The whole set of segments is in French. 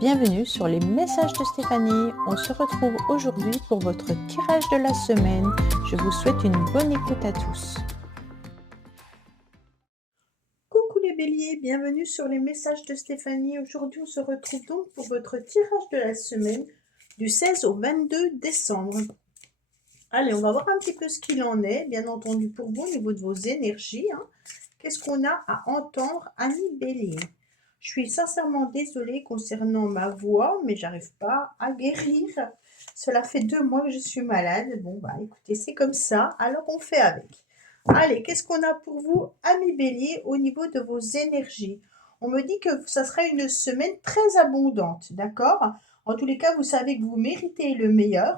Bienvenue sur les messages de Stéphanie. On se retrouve aujourd'hui pour votre tirage de la semaine. Je vous souhaite une bonne écoute à tous. Coucou les béliers, bienvenue sur les messages de Stéphanie. Aujourd'hui, on se retrouve donc pour votre tirage de la semaine du 16 au 22 décembre. Allez, on va voir un petit peu ce qu'il en est, bien entendu pour vous au niveau de vos énergies. Qu'est-ce qu'on a à entendre, amis béliers? Je suis sincèrement désolée concernant ma voix, mais j'arrive pas à guérir. Cela fait 2 mois que je suis malade. Bon, bah écoutez, c'est comme ça, alors on fait avec. Allez, qu'est-ce qu'on a pour vous, amis béliers, au niveau de vos énergies? On me dit que ça sera une semaine très abondante, d'accord? En tous les cas, vous savez que vous méritez le meilleur,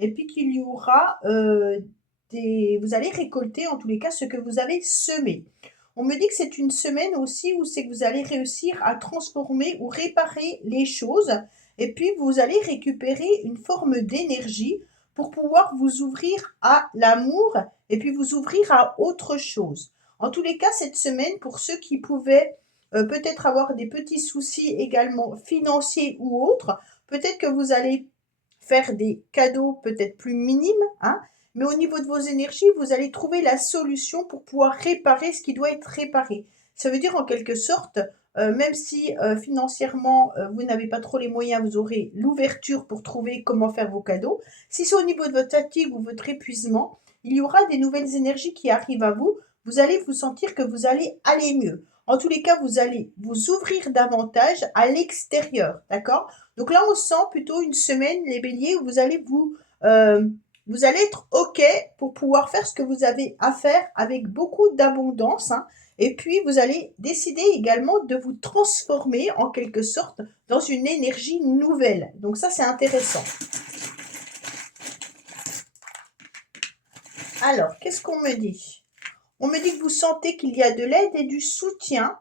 et puis qu'il y aura vous allez récolter en tous les cas ce que vous avez semé. On me dit que c'est une semaine aussi où c'est que vous allez réussir à transformer ou réparer les choses, et puis vous allez récupérer une forme d'énergie pour pouvoir vous ouvrir à l'amour et puis vous ouvrir à autre chose. En tous les cas, cette semaine, pour ceux qui pouvaient peut-être avoir des petits soucis également financiers ou autres, peut-être que vous allez faire des cadeaux peut-être plus minimes, mais au niveau de vos énergies, vous allez trouver la solution pour pouvoir réparer ce qui doit être réparé. Ça veut dire en quelque sorte, même si financièrement vous n'avez pas trop les moyens, vous aurez l'ouverture pour trouver comment faire vos cadeaux. Si c'est au niveau de votre fatigue ou votre épuisement, il y aura des nouvelles énergies qui arrivent à vous. Vous allez vous sentir que vous allez aller mieux. En tous les cas, vous allez vous ouvrir davantage à l'extérieur, d'accord? Donc là, on sent plutôt une semaine, les béliers, où vous allez être OK pour pouvoir faire ce que vous avez à faire avec beaucoup d'abondance. Et puis, vous allez décider également de vous transformer en quelque sorte dans une énergie nouvelle. Donc ça, c'est intéressant. Alors, qu'est-ce qu'on me dit? On me dit que vous sentez qu'il y a de l'aide et du soutien,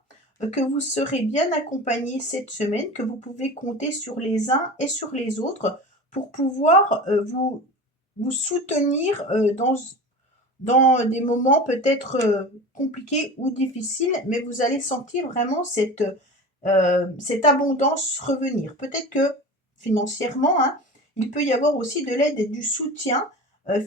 que vous serez bien accompagné cette semaine, que vous pouvez compter sur les uns et sur les autres pour pouvoir vous soutenir dans des moments peut-être compliqués ou difficiles, mais vous allez sentir vraiment cette abondance revenir. Peut-être que financièrement, il peut y avoir aussi de l'aide et du soutien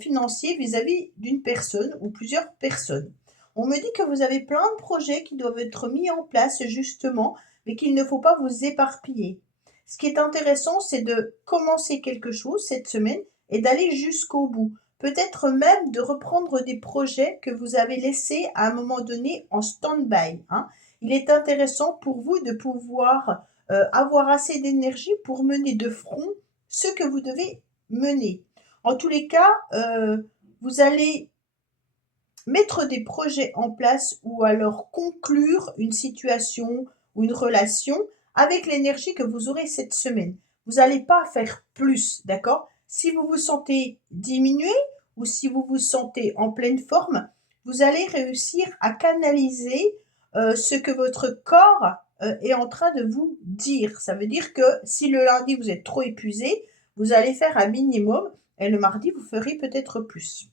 financier vis-à-vis d'une personne ou plusieurs personnes. On me dit que vous avez plein de projets qui doivent être mis en place justement, mais qu'il ne faut pas vous éparpiller. Ce qui est intéressant, c'est de commencer quelque chose cette semaine et d'aller jusqu'au bout. Peut-être même de reprendre des projets que vous avez laissés à un moment donné en stand-by. Il est intéressant pour vous de pouvoir avoir assez d'énergie pour mener de front ce que vous devez mener. En tous les cas, vous allez mettre des projets en place ou alors conclure une situation ou une relation avec l'énergie que vous aurez cette semaine. Vous n'allez pas faire plus, d'accord? Si vous vous sentez diminué ou si vous vous sentez en pleine forme, vous allez réussir à canaliser ce que votre corps est en train de vous dire. Ça veut dire que si le lundi vous êtes trop épuisé, vous allez faire un minimum et le mardi vous ferez peut-être plus.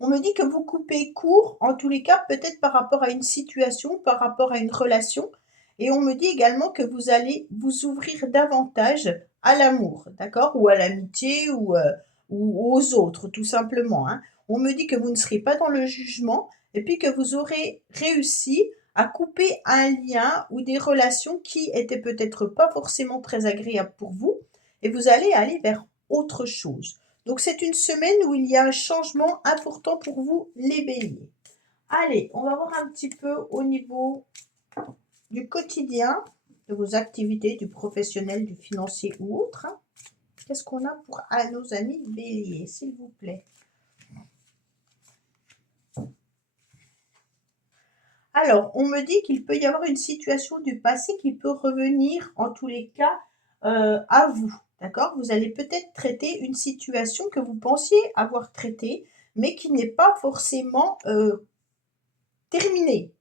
On me dit que vous coupez court, en tous les cas, peut-être par rapport à une situation, par rapport à une relation. Et on me dit également que vous allez vous ouvrir davantage à l'amour, d'accord? Ou à l'amitié ou aux autres, tout simplement. On me dit que vous ne serez pas dans le jugement et puis que vous aurez réussi à couper un lien ou des relations qui étaient peut-être pas forcément très agréables pour vous et vous allez aller vers autre chose. Donc c'est une semaine où il y a un changement important pour vous, les béliers. Allez, on va voir un petit peu au niveau du quotidien, de vos activités, du professionnel, du financier ou autre. Qu'est-ce qu'on a pour nos amis béliers, s'il vous plaît? Alors, on me dit qu'il peut y avoir une situation du passé qui peut revenir, en tous les cas, à vous. D'accord? Vous allez peut-être traiter une situation que vous pensiez avoir traitée, mais qui n'est pas forcément terminée.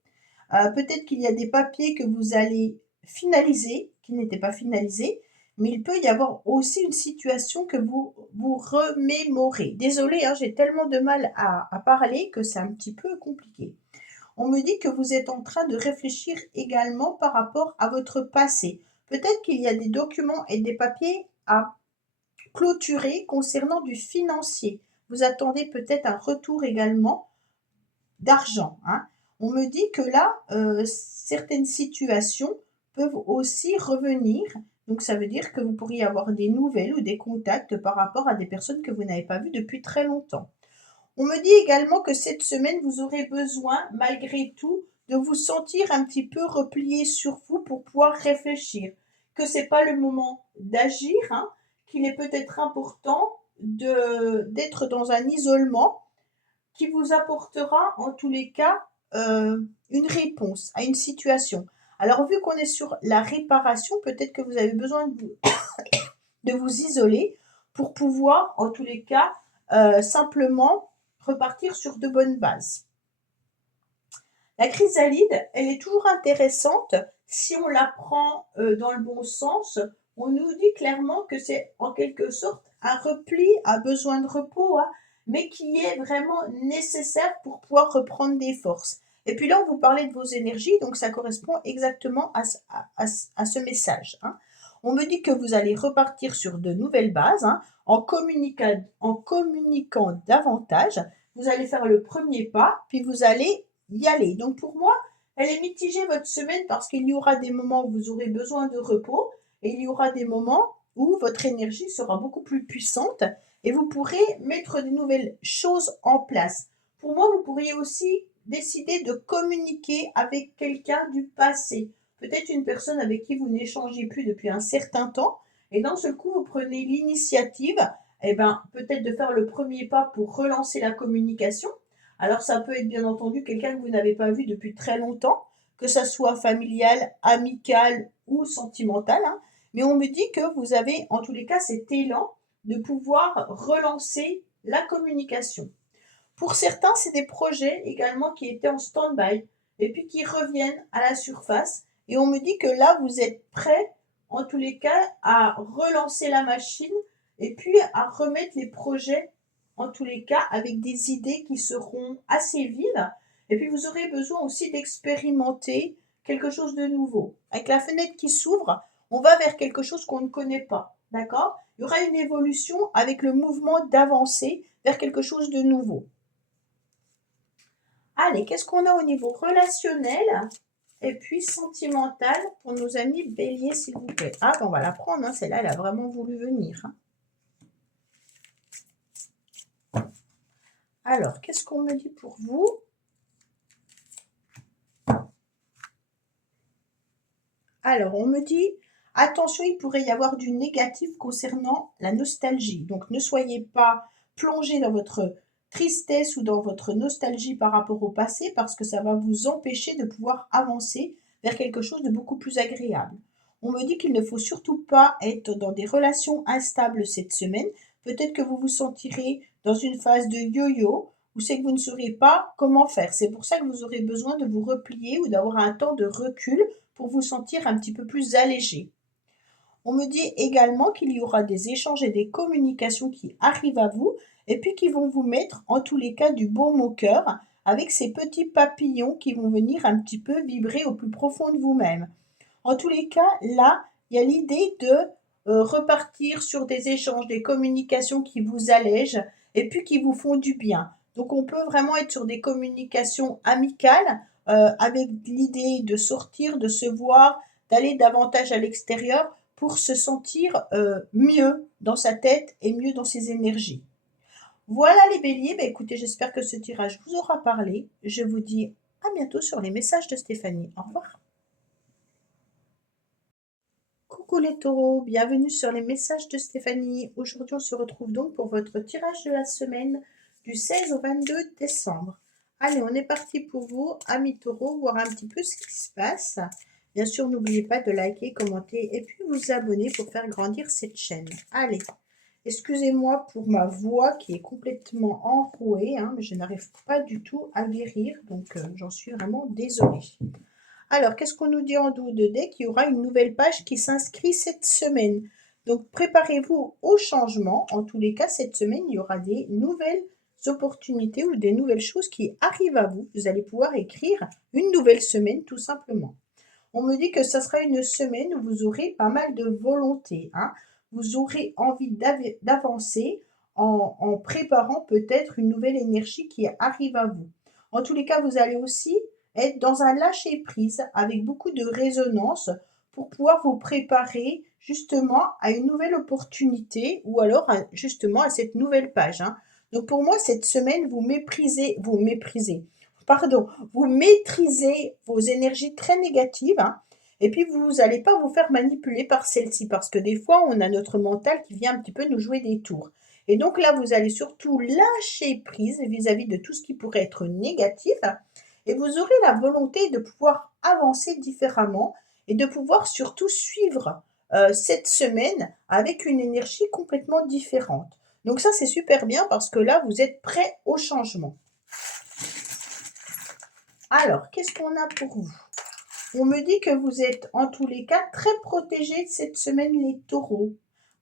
Peut-être qu'il y a des papiers que vous allez finaliser, qui n'étaient pas finalisés, mais il peut y avoir aussi une situation que vous vous remémorez. Désolée, j'ai tellement de mal à parler que c'est un petit peu compliqué. On me dit que vous êtes en train de réfléchir également par rapport à votre passé. Peut-être qu'il y a des documents et des papiers à clôturer concernant du financier. Vous attendez peut-être un retour également d'argent, hein. On me dit que là, certaines situations peuvent aussi revenir. Donc ça veut dire que vous pourriez avoir des nouvelles ou des contacts par rapport à des personnes que vous n'avez pas vues depuis très longtemps. On me dit également que cette semaine, vous aurez besoin, malgré tout, de vous sentir un petit peu replié sur vous pour pouvoir réfléchir. Que c'est pas le moment d'agir, hein, qu'il est peut-être important d'être dans un isolement qui vous apportera en tous les cas une réponse à une situation. Alors vu qu'on est sur la réparation, peut-être que vous avez besoin de vous isoler pour pouvoir en tous les cas simplement repartir sur de bonnes bases. La chrysalide, elle est toujours intéressante si on la prend dans le bon sens. On nous dit clairement que c'est en quelque sorte un repli à besoin de repos, hein, mais qui est vraiment nécessaire pour pouvoir reprendre des forces. Et puis là, on vous parlait de vos énergies, donc ça correspond exactement à ce message, hein. On me dit que vous allez repartir sur de nouvelles bases, hein, en communiquant davantage. Vous allez faire le premier pas, puis vous allez y aller. Donc pour moi, elle est mitigée votre semaine parce qu'il y aura des moments où vous aurez besoin de repos et il y aura des moments où votre énergie sera beaucoup plus puissante et vous pourrez mettre de nouvelles choses en place. Pour moi, vous pourriez aussi décider de communiquer avec quelqu'un du passé. Peut-être une personne avec qui vous n'échangez plus depuis un certain temps et d'un seul coup, vous prenez l'initiative, eh ben, peut-être de faire le premier pas pour relancer la communication. Alors ça peut être bien entendu quelqu'un que vous n'avez pas vu depuis très longtemps, que ça soit familial, amical ou sentimental, hein. Mais on me dit que vous avez en tous les cas cet élan de pouvoir relancer la communication. Pour certains, c'est des projets également qui étaient en stand-by et puis qui reviennent à la surface. Et on me dit que là, vous êtes prêt, en tous les cas, à relancer la machine et puis à remettre les projets, en tous les cas, avec des idées qui seront assez vives. Et puis, vous aurez besoin aussi d'expérimenter quelque chose de nouveau. Avec la fenêtre qui s'ouvre, on va vers quelque chose qu'on ne connaît pas. D'accord? Il y aura une évolution avec le mouvement d'avancer vers quelque chose de nouveau. Allez, qu'est-ce qu'on a au niveau relationnel et puis sentimental pour nos amis béliers, s'il vous plaît? Ah, on va la prendre, hein, celle-là, elle a vraiment voulu venir, hein. Alors, qu'est-ce qu'on me dit pour vous? Alors, on me dit, attention, il pourrait y avoir du négatif concernant la nostalgie. Donc, ne soyez pas plongé dans votre tristesse ou dans votre nostalgie par rapport au passé parce que ça va vous empêcher de pouvoir avancer vers quelque chose de beaucoup plus agréable. On me dit qu'il ne faut surtout pas être dans des relations instables cette semaine. Peut-être que vous vous sentirez dans une phase de yo-yo où c'est que vous ne saurez pas comment faire. C'est pour ça que vous aurez besoin de vous replier ou d'avoir un temps de recul pour vous sentir un petit peu plus allégé. On me dit également qu'il y aura des échanges et des communications qui arrivent à vous et puis qui vont vous mettre en tous les cas du baume au cœur avec ces petits papillons qui vont venir un petit peu vibrer au plus profond de vous-même. En tous les cas, là, il y a l'idée de repartir sur des échanges, des communications qui vous allègent et puis qui vous font du bien. Donc on peut vraiment être sur des communications amicales avec l'idée de sortir, de se voir, d'aller davantage à l'extérieur pour se sentir mieux dans sa tête et mieux dans ses énergies. Voilà les béliers, bah, écoutez, j'espère que ce tirage vous aura parlé. Je vous dis à bientôt sur les messages de Stéphanie. Au revoir. Coucou les taureaux, bienvenue sur les messages de Stéphanie. Aujourd'hui, on se retrouve donc pour votre tirage de la semaine du 16 au 22 décembre. Allez, on est parti pour vous, amis taureaux, voir un petit peu ce qui se passe. Bien sûr, n'oubliez pas de liker, commenter et puis vous abonner pour faire grandir cette chaîne. Allez, excusez-moi pour ma voix qui est complètement enrouée, hein, mais je n'arrive pas du tout à guérir, donc j'en suis vraiment désolée. Alors, qu'est-ce qu'on nous dit en dos de deck? Il y aura une nouvelle page qui s'inscrit cette semaine. Donc, préparez-vous au changement. En tous les cas, cette semaine, il y aura des nouvelles opportunités ou des nouvelles choses qui arrivent à vous. Vous allez pouvoir écrire une nouvelle semaine, tout simplement. On me dit que ça sera une semaine où vous aurez pas mal de volonté, hein. Vous aurez envie d'avancer en préparant peut-être une nouvelle énergie qui arrive à vous. En tous les cas, vous allez aussi être dans un lâcher-prise avec beaucoup de résonance pour pouvoir vous préparer justement à une nouvelle opportunité ou alors justement à cette nouvelle page, hein. Donc pour moi, cette semaine, vous maîtrisez vos énergies très négatives, hein, et puis vous n'allez pas vous faire manipuler par celles-ci parce que des fois, on a notre mental qui vient un petit peu nous jouer des tours. Et donc là, vous allez surtout lâcher prise vis-à-vis de tout ce qui pourrait être négatif, hein, et vous aurez la volonté de pouvoir avancer différemment et de pouvoir surtout suivre cette semaine avec une énergie complètement différente. Donc ça, c'est super bien parce que là, vous êtes prêt au changement. Alors, qu'est-ce qu'on a pour vous? On me dit que vous êtes en tous les cas très protégés cette semaine, les taureaux.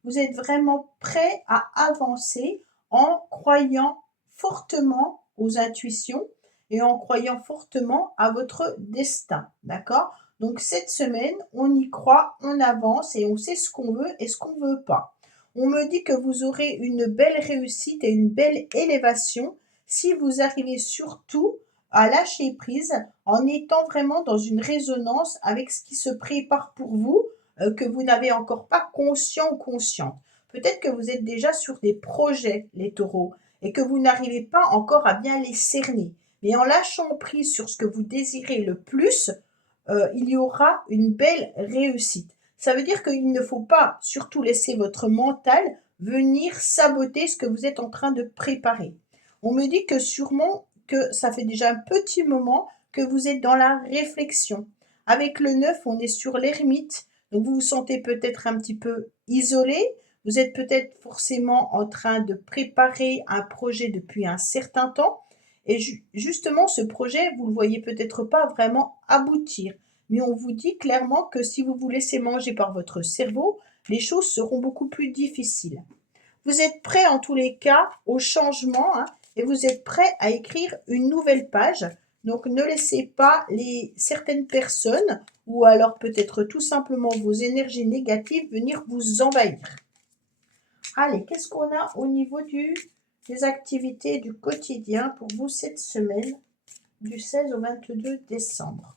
Vous êtes vraiment prêts à avancer en croyant fortement aux intuitions et en croyant fortement à votre destin. D'accord? Donc cette semaine, on y croit, on avance et on sait ce qu'on veut et ce qu'on ne veut pas. On me dit que vous aurez une belle réussite et une belle élévation si vous arrivez surtout à lâcher prise en étant vraiment dans une résonance avec ce qui se prépare pour vous, que vous n'avez encore pas conscient ou consciente. Peut-être que vous êtes déjà sur des projets, les taureaux, et que vous n'arrivez pas encore à bien les cerner. Mais en lâchant prise sur ce que vous désirez le plus, il y aura une belle réussite. Ça veut dire qu'il ne faut pas surtout laisser votre mental venir saboter ce que vous êtes en train de préparer. On me dit que sûrement que ça fait déjà un petit moment que vous êtes dans la réflexion. Avec le 9, on est sur l'ermite, donc vous vous sentez peut-être un petit peu isolé, vous êtes peut-être forcément en train de préparer un projet depuis un certain temps, et justement ce projet, vous ne le voyez peut-être pas vraiment aboutir, mais on vous dit clairement que si vous vous laissez manger par votre cerveau, les choses seront beaucoup plus difficiles. Vous êtes prêt en tous les cas au changement, hein, et vous êtes prêt à écrire une nouvelle page. Donc ne laissez pas certaines personnes ou alors peut-être tout simplement vos énergies négatives venir vous envahir. Allez, qu'est-ce qu'on a au niveau des activités du quotidien pour vous cette semaine du 16 au 22 décembre?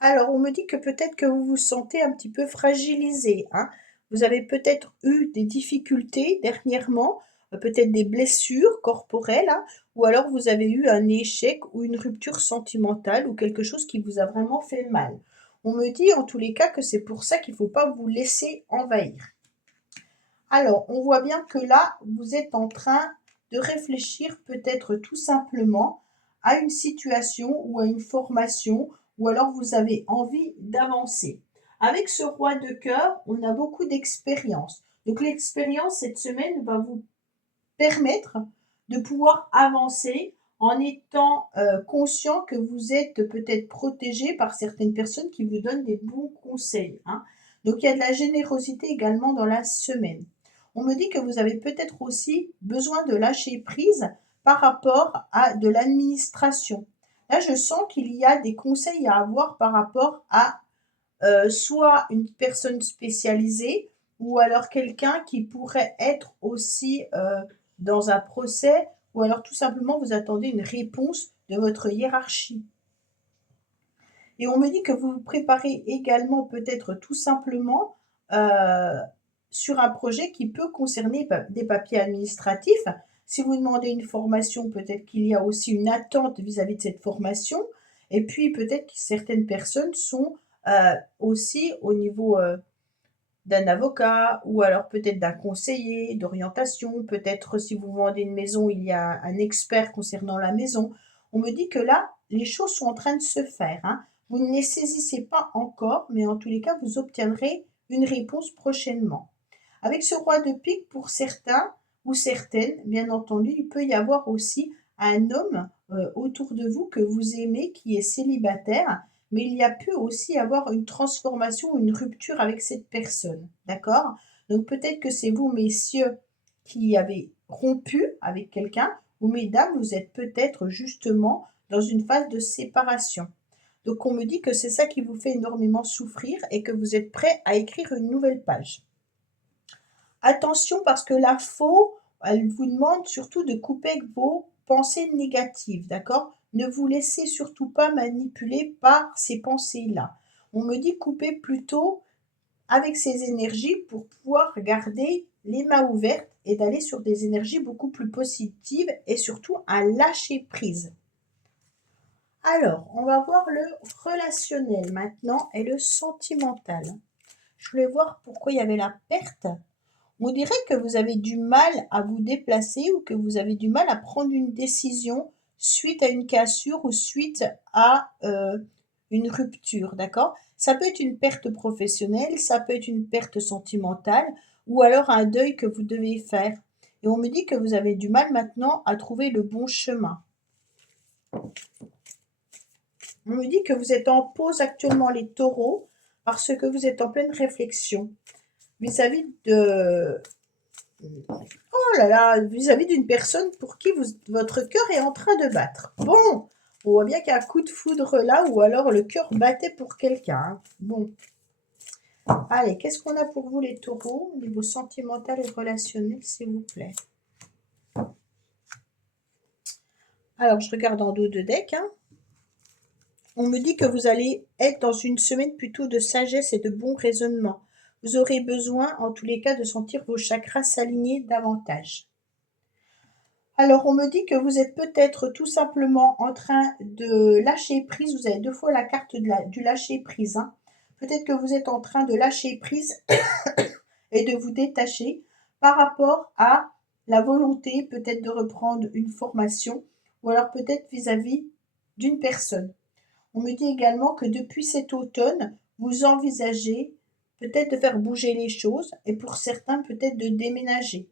Alors, on me dit que peut-être que vous vous sentez un petit peu fragilisé, hein. Vous avez peut-être eu des difficultés dernièrement, peut-être des blessures corporelles, hein, ou alors vous avez eu un échec ou une rupture sentimentale ou quelque chose qui vous a vraiment fait mal. On me dit en tous les cas que c'est pour ça qu'il ne faut pas vous laisser envahir. Alors, on voit bien que là, vous êtes en train de réfléchir peut-être tout simplement à une situation ou à une formation, ou alors vous avez envie d'avancer. Avec ce roi de cœur, on a beaucoup d'expérience. Donc l'expérience cette semaine va vous permettre de pouvoir avancer en étant conscient que vous êtes peut-être protégé par certaines personnes qui vous donnent des bons conseils, hein. Donc il y a de la générosité également dans la semaine. On me dit que vous avez peut-être aussi besoin de lâcher prise par rapport à de l'administration. Là, je sens qu'il y a des conseils à avoir par rapport à soit une personne spécialisée ou alors quelqu'un qui pourrait être aussi dans un procès ou alors tout simplement vous attendez une réponse de votre hiérarchie. Et on me dit que vous vous préparez également peut-être tout simplement sur un projet qui peut concerner des papiers administratifs. Si vous demandez une formation, peut-être qu'il y a aussi une attente vis-à-vis de cette formation. Et puis peut-être que certaines personnes sont aussi au niveau d'un avocat ou alors peut-être d'un conseiller d'orientation. Peut-être si vous vendez une maison, il y a un expert concernant la maison. On me dit que là, les choses sont en train de se faire, hein. Vous ne les saisissez pas encore, mais en tous les cas, vous obtiendrez une réponse prochainement. Avec ce roi de pique, pour certains ou certaines, bien entendu, il peut y avoir aussi un homme autour de vous que vous aimez qui est célibataire, mais il y a pu aussi avoir une transformation, une rupture avec cette personne, d'accord? Donc peut-être que c'est vous, messieurs, qui avez rompu avec quelqu'un, ou mesdames, vous êtes peut-être justement dans une phase de séparation. Donc on me dit que c'est ça qui vous fait énormément souffrir et que vous êtes prêt à écrire une nouvelle page. Attention parce que la faux, elle vous demande surtout de couper avec vos pensées négatives, d'accord? Ne vous laissez surtout pas manipuler par ces pensées-là. On me dit couper plutôt avec ces énergies pour pouvoir garder les mains ouvertes et d'aller sur des énergies beaucoup plus positives et surtout un lâcher prise. Alors, on va voir le relationnel maintenant et le sentimental. Je voulais voir pourquoi il y avait la perte. On dirait que vous avez du mal à vous déplacer ou que vous avez du mal à prendre une décision suite à une cassure ou suite à une rupture, d'accord? Ça peut être une perte professionnelle, ça peut être une perte sentimentale ou alors un deuil que vous devez faire. Et on me dit que vous avez du mal maintenant à trouver le bon chemin. On me dit que vous êtes en pause actuellement les taureaux parce que vous êtes en pleine réflexion vis-à-vis de... Oh là là, vis-à-vis d'une personne pour qui votre cœur est en train de battre. Bon, on voit bien qu'il y a un coup de foudre là ou alors le cœur battait pour quelqu'un, hein. Bon. Allez, qu'est-ce qu'on a pour vous les taureaux au niveau sentimental et relationnel, s'il vous plaît? Alors, je regarde en dos de deck, hein. On me dit que vous allez être dans une semaine plutôt de sagesse et de bon raisonnement. Vous aurez besoin, en tous les cas, de sentir vos chakras s'aligner davantage. Alors, on me dit que vous êtes peut-être tout simplement en train de lâcher prise. Vous avez 2 fois la carte du lâcher prise, hein. Peut-être que vous êtes en train de lâcher prise et de vous détacher par rapport à la volonté peut-être de reprendre une formation ou alors peut-être vis-à-vis d'une personne. On me dit également que depuis cet automne, vous envisagez peut-être de faire bouger les choses et pour certains peut-être de déménager.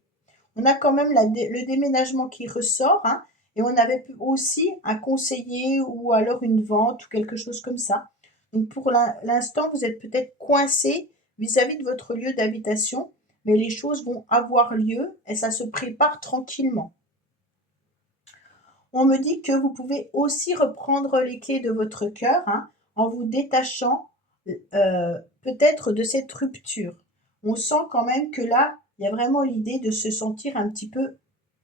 On a quand même le déménagement qui ressort, hein, et on avait aussi un conseiller ou alors une vente ou quelque chose comme ça. Donc pour l'instant, vous êtes peut-être coincé vis-à-vis de votre lieu d'habitation, mais les choses vont avoir lieu et ça se prépare tranquillement. On me dit que vous pouvez aussi reprendre les clés de votre cœur, hein, en vous détachant peut-être de cette rupture. On sent quand même que là, il y a vraiment l'idée de se sentir un petit peu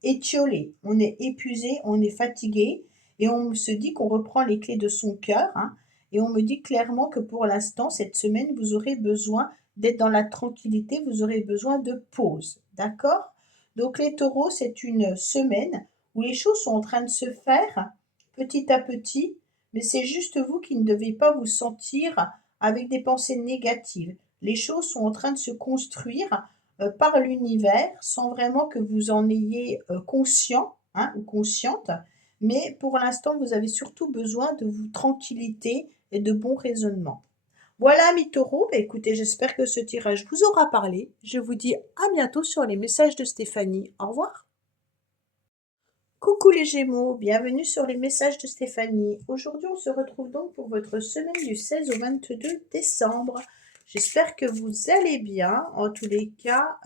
étiolé. On est épuisé, on est fatigué et on se dit qu'on reprend les clés de son cœur, hein, et on me dit clairement que pour l'instant, cette semaine, vous aurez besoin d'être dans la tranquillité, vous aurez besoin de pause. D'accord? Donc les taureaux, c'est une semaine où les choses sont en train de se faire petit à petit, mais c'est juste vous qui ne devez pas vous sentir avec des pensées négatives. Les choses sont en train de se construire par l'univers sans vraiment que vous en ayez conscient, hein, ou consciente, mais pour l'instant, vous avez surtout besoin de vous tranquillité et de bon raisonnement. Voilà, mes taureaux, bah, écoutez, j'espère que ce tirage vous aura parlé. Je vous dis à bientôt sur les messages de Stéphanie. Au revoir. Coucou les Gémeaux, bienvenue sur les messages de Stéphanie. Aujourd'hui, on se retrouve donc pour votre semaine du 16 au 22 décembre. J'espère que vous allez bien. En tous les cas,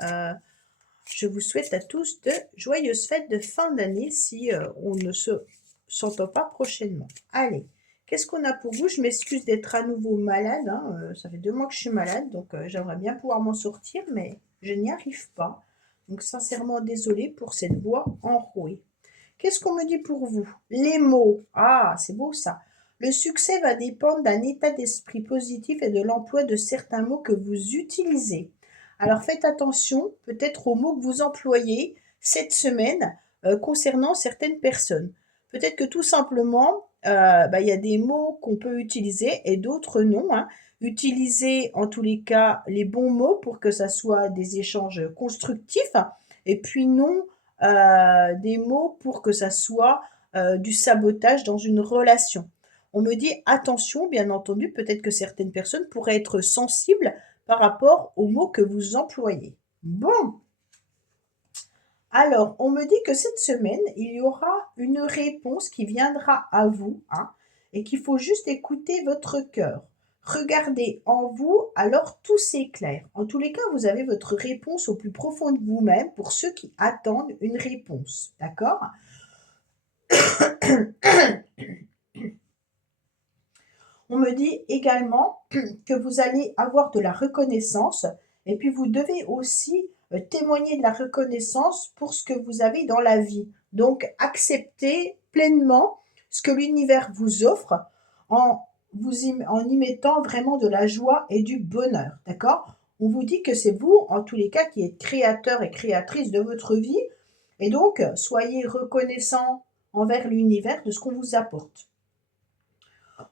je vous souhaite à tous de joyeuses fêtes de fin d'année si on ne se s'entend pas prochainement. Allez, qu'est-ce qu'on a pour vous? Je m'excuse d'être à nouveau malade, hein, ça fait 2 mois que je suis malade, donc j'aimerais bien pouvoir m'en sortir, mais je n'y arrive pas. Donc sincèrement désolée pour cette voix enrouée. Qu'est-ce qu'on me dit pour vous? Les mots. Ah, c'est beau ça. Le succès va dépendre d'un état d'esprit positif et de l'emploi de certains mots que vous utilisez. Alors faites attention peut-être aux mots que vous employez cette semaine concernant certaines personnes. Peut-être que tout simplement, il y a des mots qu'on peut utiliser et d'autres non, hein. Utilisez en tous les cas les bons mots pour que ça soit des échanges constructifs et puis non des mots pour que ça soit du sabotage dans une relation. On me dit attention, bien entendu, peut-être que certaines personnes pourraient être sensibles par rapport aux mots que vous employez. Bon, alors on me dit que cette semaine, il y aura une réponse qui viendra à vous, hein, et qu'il faut juste écouter votre cœur. Regardez en vous, alors tout s'éclaire. En tous les cas, vous avez votre réponse au plus profond de vous-même pour ceux qui attendent une réponse. D'accord? On me dit également que vous allez avoir de la reconnaissance et puis vous devez aussi témoigner de la reconnaissance pour ce que vous avez dans la vie. Donc, acceptez pleinement ce que l'univers vous offre en en y mettant vraiment de la joie et du bonheur. D'accord? On vous dit que c'est vous, en tous les cas, qui êtes créateur et créatrice de votre vie. Et donc, soyez reconnaissant envers l'univers de ce qu'on vous apporte.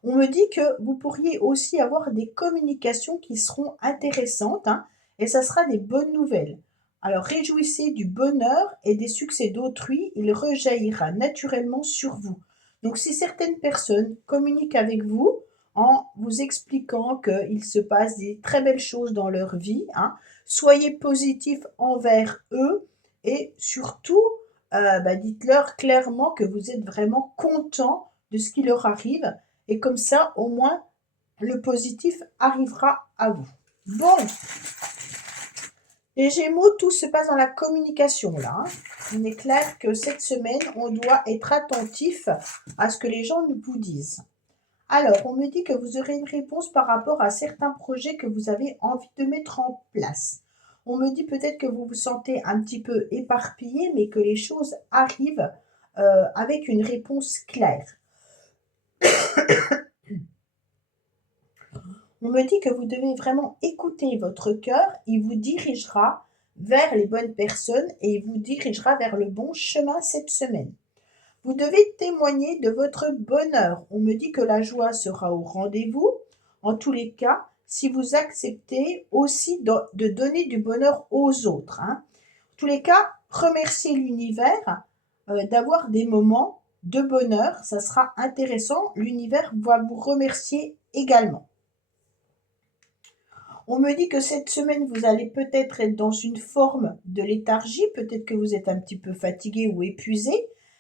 On me dit que vous pourriez aussi avoir des communications qui seront intéressantes, hein, et ça sera des bonnes nouvelles. Alors réjouissez du bonheur et des succès d'autrui, il rejaillira naturellement sur vous. Donc si certaines personnes communiquent avec vous en vous expliquant qu'il se passe des très belles choses dans leur vie, hein, soyez positif envers eux et surtout dites-leur clairement que vous êtes vraiment content de ce qui leur arrive et comme ça, au moins, le positif arrivera à vous. Bon, les Gémeaux, tout se passe dans la communication là, hein. Il est clair que cette semaine, on doit être attentif à ce que les gens nous vous disent. Alors, on me dit que vous aurez une réponse par rapport à certains projets que vous avez envie de mettre en place. On me dit peut-être que vous vous sentez un petit peu éparpillé, mais que les choses arrivent avec une réponse claire. On me dit que vous devez vraiment écouter votre cœur, il vous dirigera vers les bonnes personnes et il vous dirigera vers le bon chemin cette semaine. Vous devez témoigner de votre bonheur. On me dit que la joie sera au rendez-vous. En tous les cas, si vous acceptez aussi de donner du bonheur aux autres, hein. En tous les cas, remerciez l'univers d'avoir des moments de bonheur. Ça sera intéressant. L'univers va vous remercier également. On me dit que cette semaine, vous allez peut-être être dans une forme de léthargie, peut-être que vous êtes un petit peu fatigué ou épuisé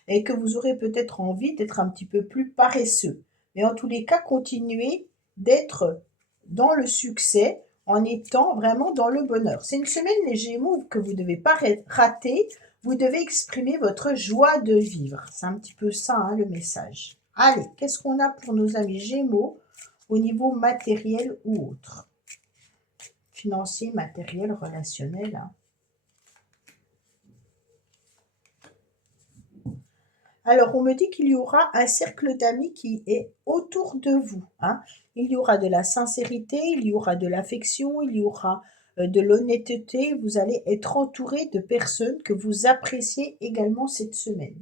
et que vous aurez peut-être envie d'être un petit peu plus paresseux. Mais en tous les cas, continuez d'être dans le succès en étant vraiment dans le bonheur. C'est une semaine, les Gémeaux, que vous ne devez pas rater. Vous devez exprimer votre joie de vivre. C'est un petit peu ça, hein, le message. Allez, qu'est-ce qu'on a pour nos amis Gémeaux au niveau matériel ou autre? Financier, matériel, relationnel, hein. Alors, on me dit qu'il y aura un cercle d'amis qui est autour de vous, hein. Il y aura de la sincérité, il y aura de l'affection, il y aura de l'honnêteté. Vous allez être entouré de personnes que vous appréciez également cette semaine.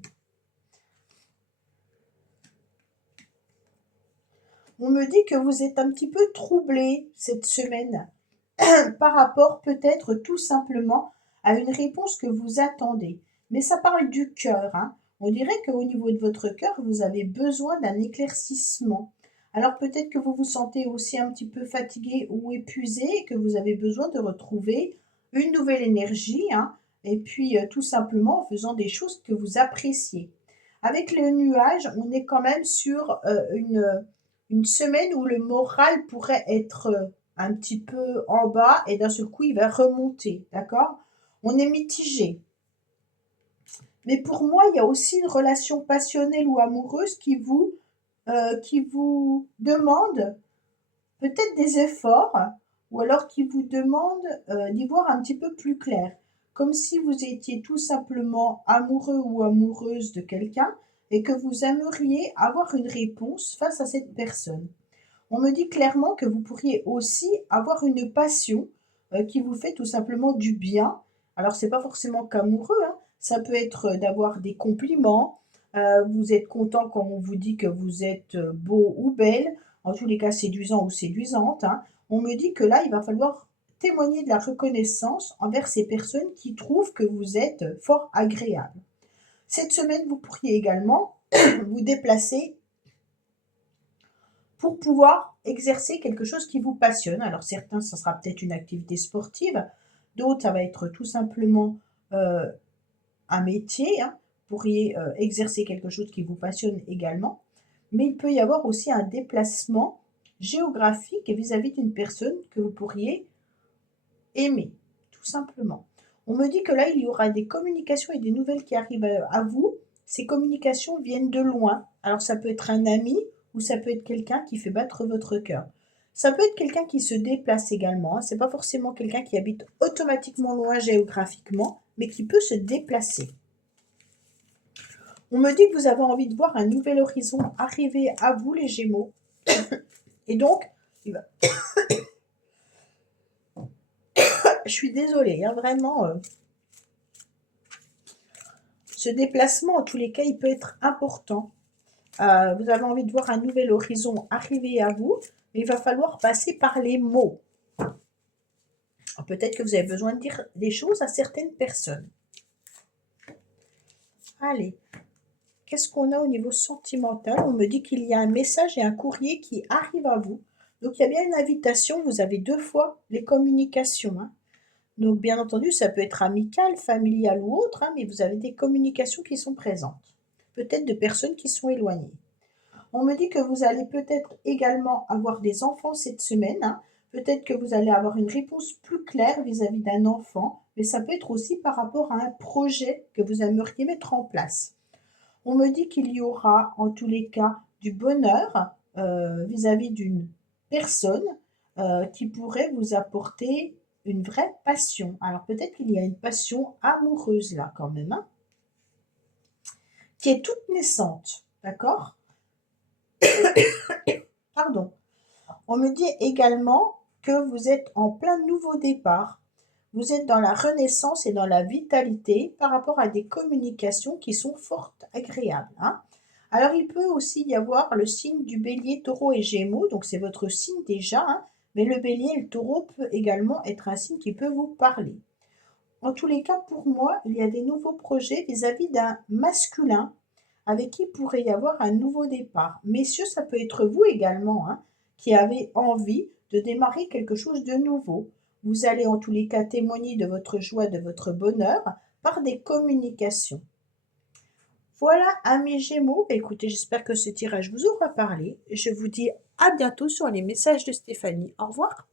On me dit que vous êtes un petit peu troublé cette semaine par rapport peut-être tout simplement à une réponse que vous attendez. Mais ça parle du cœur, hein. On dirait qu'au niveau de votre cœur, vous avez besoin d'un éclaircissement. Alors peut-être que vous vous sentez aussi un petit peu fatigué ou épuisé et que vous avez besoin de retrouver une nouvelle énergie, hein, et puis tout simplement en faisant des choses que vous appréciez. Avec le nuage, on est quand même sur une semaine où le moral pourrait être un petit peu en bas et d'un seul coup, il va remonter, d'accord? On est mitigé. Mais pour moi, il y a aussi une relation passionnelle ou amoureuse qui vous demande peut-être des efforts ou alors qui vous demande d'y voir un petit peu plus clair. Comme si vous étiez tout simplement amoureux ou amoureuse de quelqu'un et que vous aimeriez avoir une réponse face à cette personne. On me dit clairement que vous pourriez aussi avoir une passion qui vous fait tout simplement du bien. Alors, c'est pas forcément qu'amoureux, hein. Ça peut être d'avoir des compliments. Vous êtes content quand on vous dit que vous êtes beau ou belle, en tous les cas séduisant ou séduisante, hein. On me dit que là, il va falloir témoigner de la reconnaissance envers ces personnes qui trouvent que vous êtes fort agréable. Cette semaine, vous pourriez également vous déplacer pour pouvoir exercer quelque chose qui vous passionne. Alors certains, ça sera peut-être une activité sportive, d'autres, ça va être tout simplement un métier, hein. Vous pourriez exercer quelque chose qui vous passionne également, mais il peut y avoir aussi un déplacement géographique vis-à-vis d'une personne que vous pourriez aimer, tout simplement. On me dit que là, il y aura des communications et des nouvelles qui arrivent à vous ces communications viennent de loin. Alors ça peut être un ami ou ça peut être quelqu'un qui fait battre votre cœur. Ça peut être quelqu'un qui se déplace également, hein. C'est pas forcément quelqu'un qui habite automatiquement loin géographiquement, mais qui peut se déplacer. On me dit que vous avez envie de voir un nouvel horizon arriver à vous, les Gémeaux. Et donc, je suis désolée, hein, vraiment. Ce déplacement, en tous les cas, il peut être important. Vous avez envie de voir un nouvel horizon arriver à vous, mais il va falloir passer par les mots. Peut-être que vous avez besoin de dire des choses à certaines personnes. Allez, qu'est-ce qu'on a au niveau sentimental? On me dit qu'il y a un message et un courrier qui arrivent à vous. Donc, il y a bien une invitation. Vous avez 2 fois les communications, hein. Donc, bien entendu, ça peut être amical, familial ou autre, hein, mais vous avez des communications qui sont présentes. Peut-être de personnes qui sont éloignées. On me dit que vous allez peut-être également avoir des enfants cette semaine, hein. Peut-être que vous allez avoir une réponse plus claire vis-à-vis d'un enfant, mais ça peut être aussi par rapport à un projet que vous aimeriez mettre en place. On me dit qu'il y aura en tous les cas du bonheur vis-à-vis d'une personne qui pourrait vous apporter une vraie passion. Alors peut-être qu'il y a une passion amoureuse là quand même, hein, qui est toute naissante, d'accord? Pardon. On me dit également que vous êtes en plein nouveau départ. Vous êtes dans la renaissance et dans la vitalité par rapport à des communications qui sont fort agréables, hein. Alors, il peut aussi y avoir le signe du bélier, taureau et gémeaux, donc c'est votre signe déjà, hein, mais le bélier et le taureau peut également être un signe qui peut vous parler. En tous les cas, pour moi, il y a des nouveaux projets vis-à-vis d'un masculin avec qui il pourrait y avoir un nouveau départ. Messieurs, ça peut être vous également, hein, qui avez envie de démarrer quelque chose de nouveau. Vous allez en tous les cas témoigner de votre joie, de votre bonheur par des communications. Voilà, amis Gémeaux, écoutez, j'espère que ce tirage vous aura parlé. Je vous dis à bientôt sur les messages de Stéphanie. Au revoir.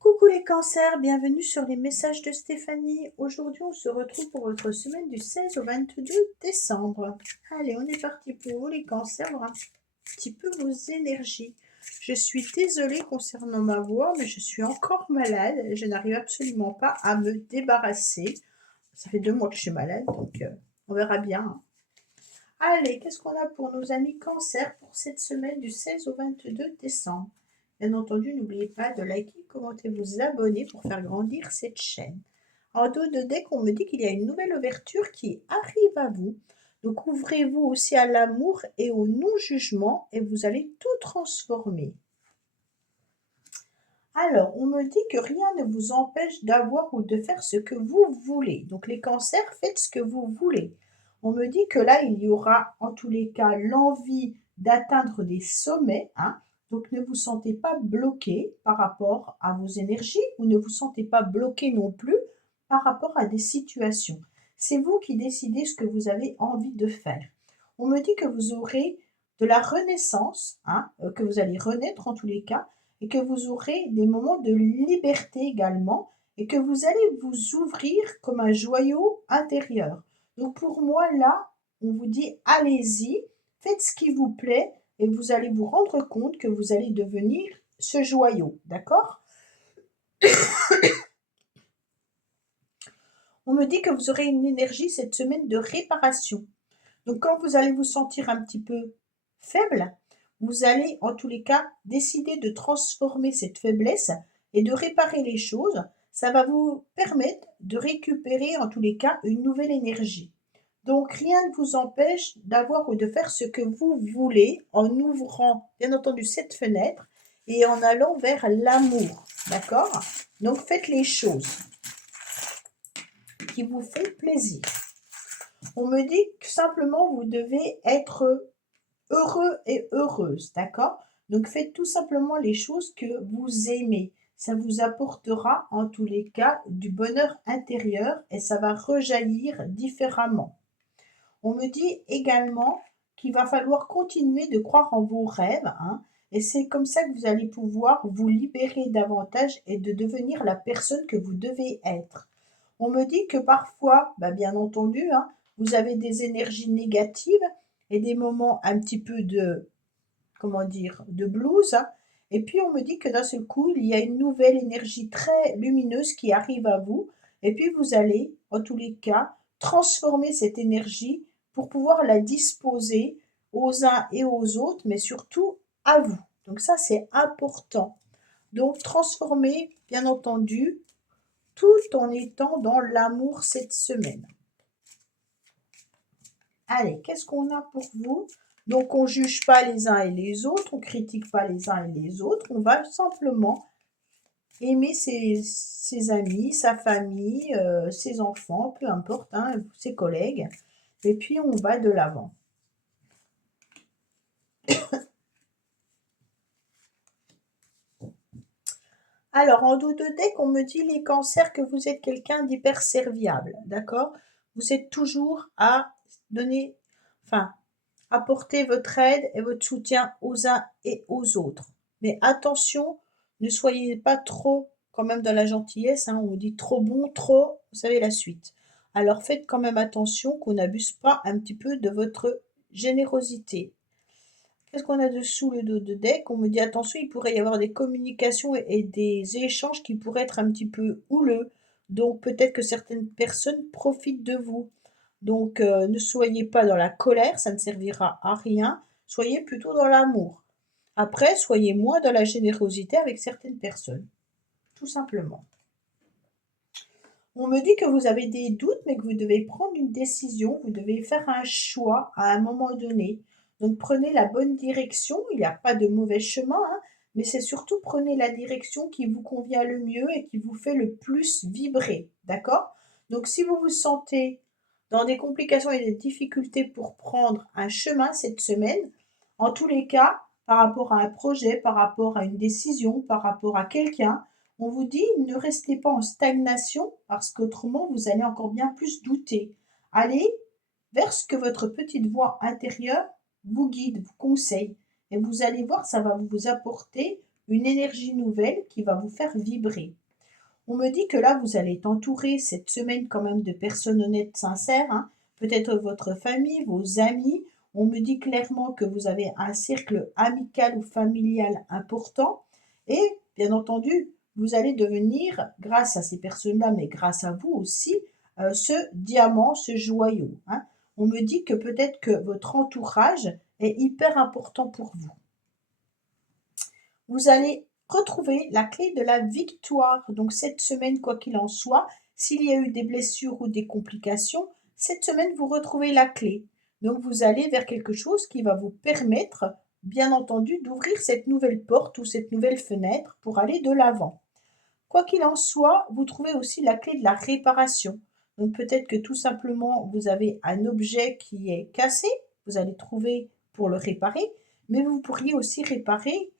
Coucou les cancers, bienvenue sur les messages de Stéphanie. Aujourd'hui, on se retrouve pour votre semaine du 16 au 22 décembre. Allez, on est parti pour vous les cancers, voir un petit peu vos énergies. Je suis désolée concernant ma voix, mais je suis encore malade. Je n'arrive absolument pas à me débarrasser. Ça fait 2 mois que je suis malade, donc on verra bien, hein. Allez, qu'est-ce qu'on a pour nos amis cancers pour cette semaine du 16 au 22 décembre? Bien entendu, n'oubliez pas de liker, commenter, vous abonner pour faire grandir cette chaîne. En dos de deck, on me dit qu'il y a une nouvelle ouverture qui arrive à vous. Donc ouvrez-vous aussi à l'amour et au non-jugement et vous allez tout transformer. Alors, on me dit que rien ne vous empêche d'avoir ou de faire ce que vous voulez. Donc les cancers, faites ce que vous voulez. On me dit que là, il y aura en tous les cas l'envie d'atteindre des sommets, hein. Donc ne vous sentez pas bloqué par rapport à vos énergies ou ne vous sentez pas bloqué non plus par rapport à des situations. C'est vous qui décidez ce que vous avez envie de faire. On me dit que vous aurez de la renaissance, hein, que vous allez renaître en tous les cas, et que vous aurez des moments de liberté également, et que vous allez vous ouvrir comme un joyau intérieur. Donc pour moi, là, on vous dit, allez-y, faites ce qui vous plaît, et vous allez vous rendre compte que vous allez devenir ce joyau, d'accord? On me dit que vous aurez une énergie cette semaine de réparation. Donc quand vous allez vous sentir un petit peu faible, vous allez en tous les cas décider de transformer cette faiblesse et de réparer les choses. Ça va vous permettre de récupérer en tous les cas une nouvelle énergie. Donc rien ne vous empêche d'avoir ou de faire ce que vous voulez en ouvrant bien entendu cette fenêtre et en allant vers l'amour. D'accord? Donc faites les choses qui vous font plaisir. On me dit que simplement vous devez être heureux et heureuse, d'accord? Donc faites tout simplement les choses que vous aimez. Ça vous apportera en tous les cas du bonheur intérieur et ça va rejaillir différemment. On me dit également qu'il va falloir continuer de croire en vos rêves, hein, et c'est comme ça que vous allez pouvoir vous libérer davantage et de devenir la personne que vous devez être. On me dit que parfois, bien entendu, hein, vous avez des énergies négatives et des moments un petit peu de, comment dire, de blues, hein. Et puis on me dit que d'un seul coup, il y a une nouvelle énergie très lumineuse qui arrive à vous. Et puis vous allez, en tous les cas, transformer cette énergie pour pouvoir la disposer aux uns et aux autres, mais surtout à vous. Donc ça, c'est important. Donc transformer, bien entendu, tout en étant dans l'amour cette semaine. Allez, qu'est-ce qu'on a pour vous? Donc, on ne juge pas les uns et les autres, on ne critique pas les uns et les autres, on va simplement aimer ses amis, sa famille, ses enfants, peu importe, hein, ses collègues, et puis on va de l'avant. Alors, en dos de deck, on me dit les cancers que vous êtes quelqu'un d'hyper serviable, d'accord? Vous êtes toujours à donner, enfin, apporter votre aide et votre soutien aux uns et aux autres. Mais attention, ne soyez pas trop, quand même dans la gentillesse, hein, on dit trop bon, trop, vous savez la suite. Alors faites quand même attention qu'on n'abuse pas un petit peu de votre générosité. Qu'est-ce qu'on a dessous le dos de deck? On me dit attention, il pourrait y avoir des communications et des échanges qui pourraient être un petit peu houleux. Donc peut-être que certaines personnes profitent de vous. Donc ne soyez pas dans la colère, ça ne servira à rien. Soyez plutôt dans l'amour. Après, soyez moins dans la générosité avec certaines personnes. Tout simplement. On me dit que vous avez des doutes, mais que vous devez prendre une décision, vous devez faire un choix à un moment donné. Donc prenez la bonne direction, il n'y a pas de mauvais chemin, hein, mais c'est surtout prenez la direction qui vous convient le mieux et qui vous fait le plus vibrer, d'accord? Donc si vous vous sentez dans des complications et des difficultés pour prendre un chemin cette semaine, en tous les cas, par rapport à un projet, par rapport à une décision, par rapport à quelqu'un, on vous dit ne restez pas en stagnation parce qu'autrement vous allez encore bien plus douter. Allez vers ce que votre petite voix intérieure vous guide, vous conseille. Et vous allez voir, ça va vous apporter une énergie nouvelle qui va vous faire vibrer. On me dit que là, vous allez être entouré cette semaine quand même de personnes honnêtes, sincères, hein. Peut-être votre famille, vos amis. On me dit clairement que vous avez un cercle amical ou familial important. Et bien entendu, vous allez devenir, grâce à ces personnes-là, mais grâce à vous aussi, ce diamant, ce joyau, hein. On me dit que peut-être que votre entourage est hyper important pour vous. Vous allez retrouver la clé de la victoire. Donc cette semaine, quoi qu'il en soit, s'il y a eu des blessures ou des complications, cette semaine, vous retrouvez la clé. Donc vous allez vers quelque chose qui va vous permettre, bien entendu, d'ouvrir cette nouvelle porte ou cette nouvelle fenêtre pour aller de l'avant. Quoi qu'il en soit, vous trouvez aussi la clé de la réparation. Donc peut-être que tout simplement, vous avez un objet qui est cassé, vous allez trouver pour le réparer, mais vous pourriez aussi réparer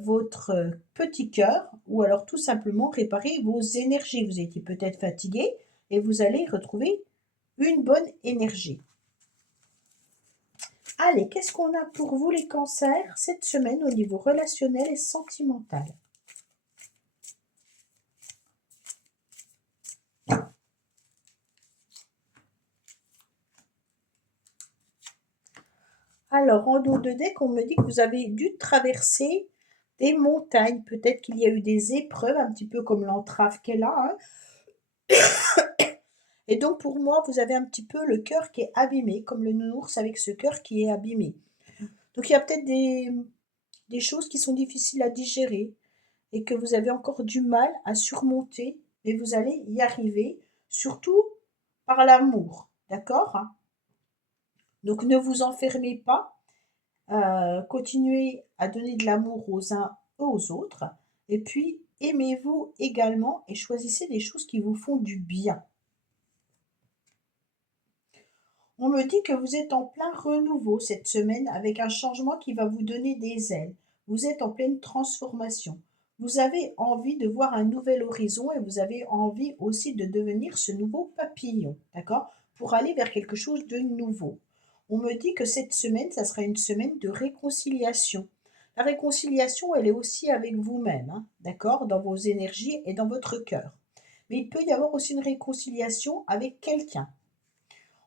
votre petit cœur ou alors tout simplement réparer vos énergies. Vous étiez peut-être fatigué et vous allez retrouver une bonne énergie. Allez, qu'est-ce qu'on a pour vous les cancers cette semaine au niveau relationnel et sentimental? Alors, en dos de deck, on me dit que vous avez dû traverser des montagnes. Peut-être qu'il y a eu des épreuves, un petit peu comme l'entrave qu'elle a, hein. Et donc, pour moi, vous avez un petit peu le cœur qui est abîmé, comme le nounours avec ce cœur qui est abîmé. Donc, il y a peut-être des choses qui sont difficiles à digérer et que vous avez encore du mal à surmonter, mais vous allez y arriver, surtout par l'amour, d'accord? Donc, ne vous enfermez pas. Continuez à donner de l'amour aux uns et aux autres. Et puis, aimez-vous également et choisissez des choses qui vous font du bien. On me dit que vous êtes en plein renouveau cette semaine avec un changement qui va vous donner des ailes. Vous êtes en pleine transformation. Vous avez envie de voir un nouvel horizon et vous avez envie aussi de devenir ce nouveau papillon, d'accord? Pour aller vers quelque chose de nouveau. On me dit que cette semaine, ça sera une semaine de réconciliation. La réconciliation, elle est aussi avec vous-même, hein, d'accord? Dans vos énergies et dans votre cœur. Mais il peut y avoir aussi une réconciliation avec quelqu'un.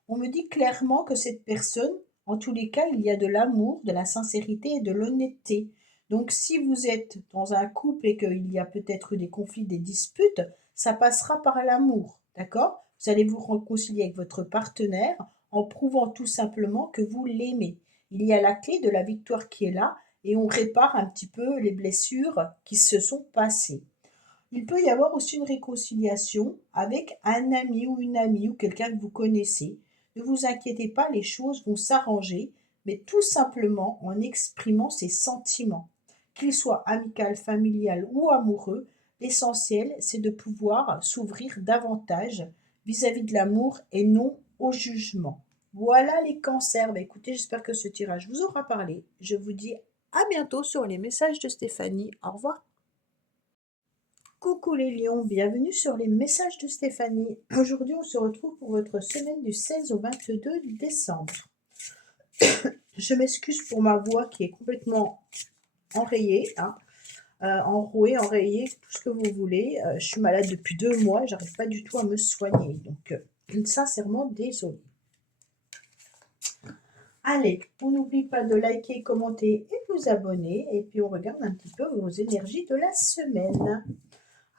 On me dit clairement que cette personne, en tous les cas, il y a de l'amour, de la sincérité et de l'honnêteté. Donc si vous êtes dans un couple et qu'il y a peut-être eu des conflits, des disputes, ça passera par l'amour, d'accord? Vous allez vous réconcilier avec votre partenaire en prouvant tout simplement que vous l'aimez. Il y a la clé de la victoire qui est là et on répare un petit peu les blessures qui se sont passées. Il peut y avoir aussi une réconciliation avec un ami ou une amie ou quelqu'un que vous connaissez. Ne vous inquiétez pas, les choses vont s'arranger, mais tout simplement en exprimant ses sentiments. Qu'ils soient amical, familial ou amoureux, l'essentiel, c'est de pouvoir s'ouvrir davantage vis-à-vis de l'amour et non au jugement. Voilà les cancers. Bah, écoutez, j'espère que ce tirage vous aura parlé. Je vous dis à bientôt sur les messages de Stéphanie. Au revoir. Coucou les lions, bienvenue sur les messages de Stéphanie. Aujourd'hui, on se retrouve pour votre semaine du 16 au 22 décembre. Je m'excuse pour ma voix qui est complètement enrayée, hein, enrouée, enrayée, tout ce que vous voulez. Je suis malade depuis 2 mois, j'arrive pas du tout à me soigner. Donc, sincèrement, désolée. Allez, on n'oublie pas de liker, commenter et vous abonner. Et puis, on regarde un petit peu vos énergies de la semaine.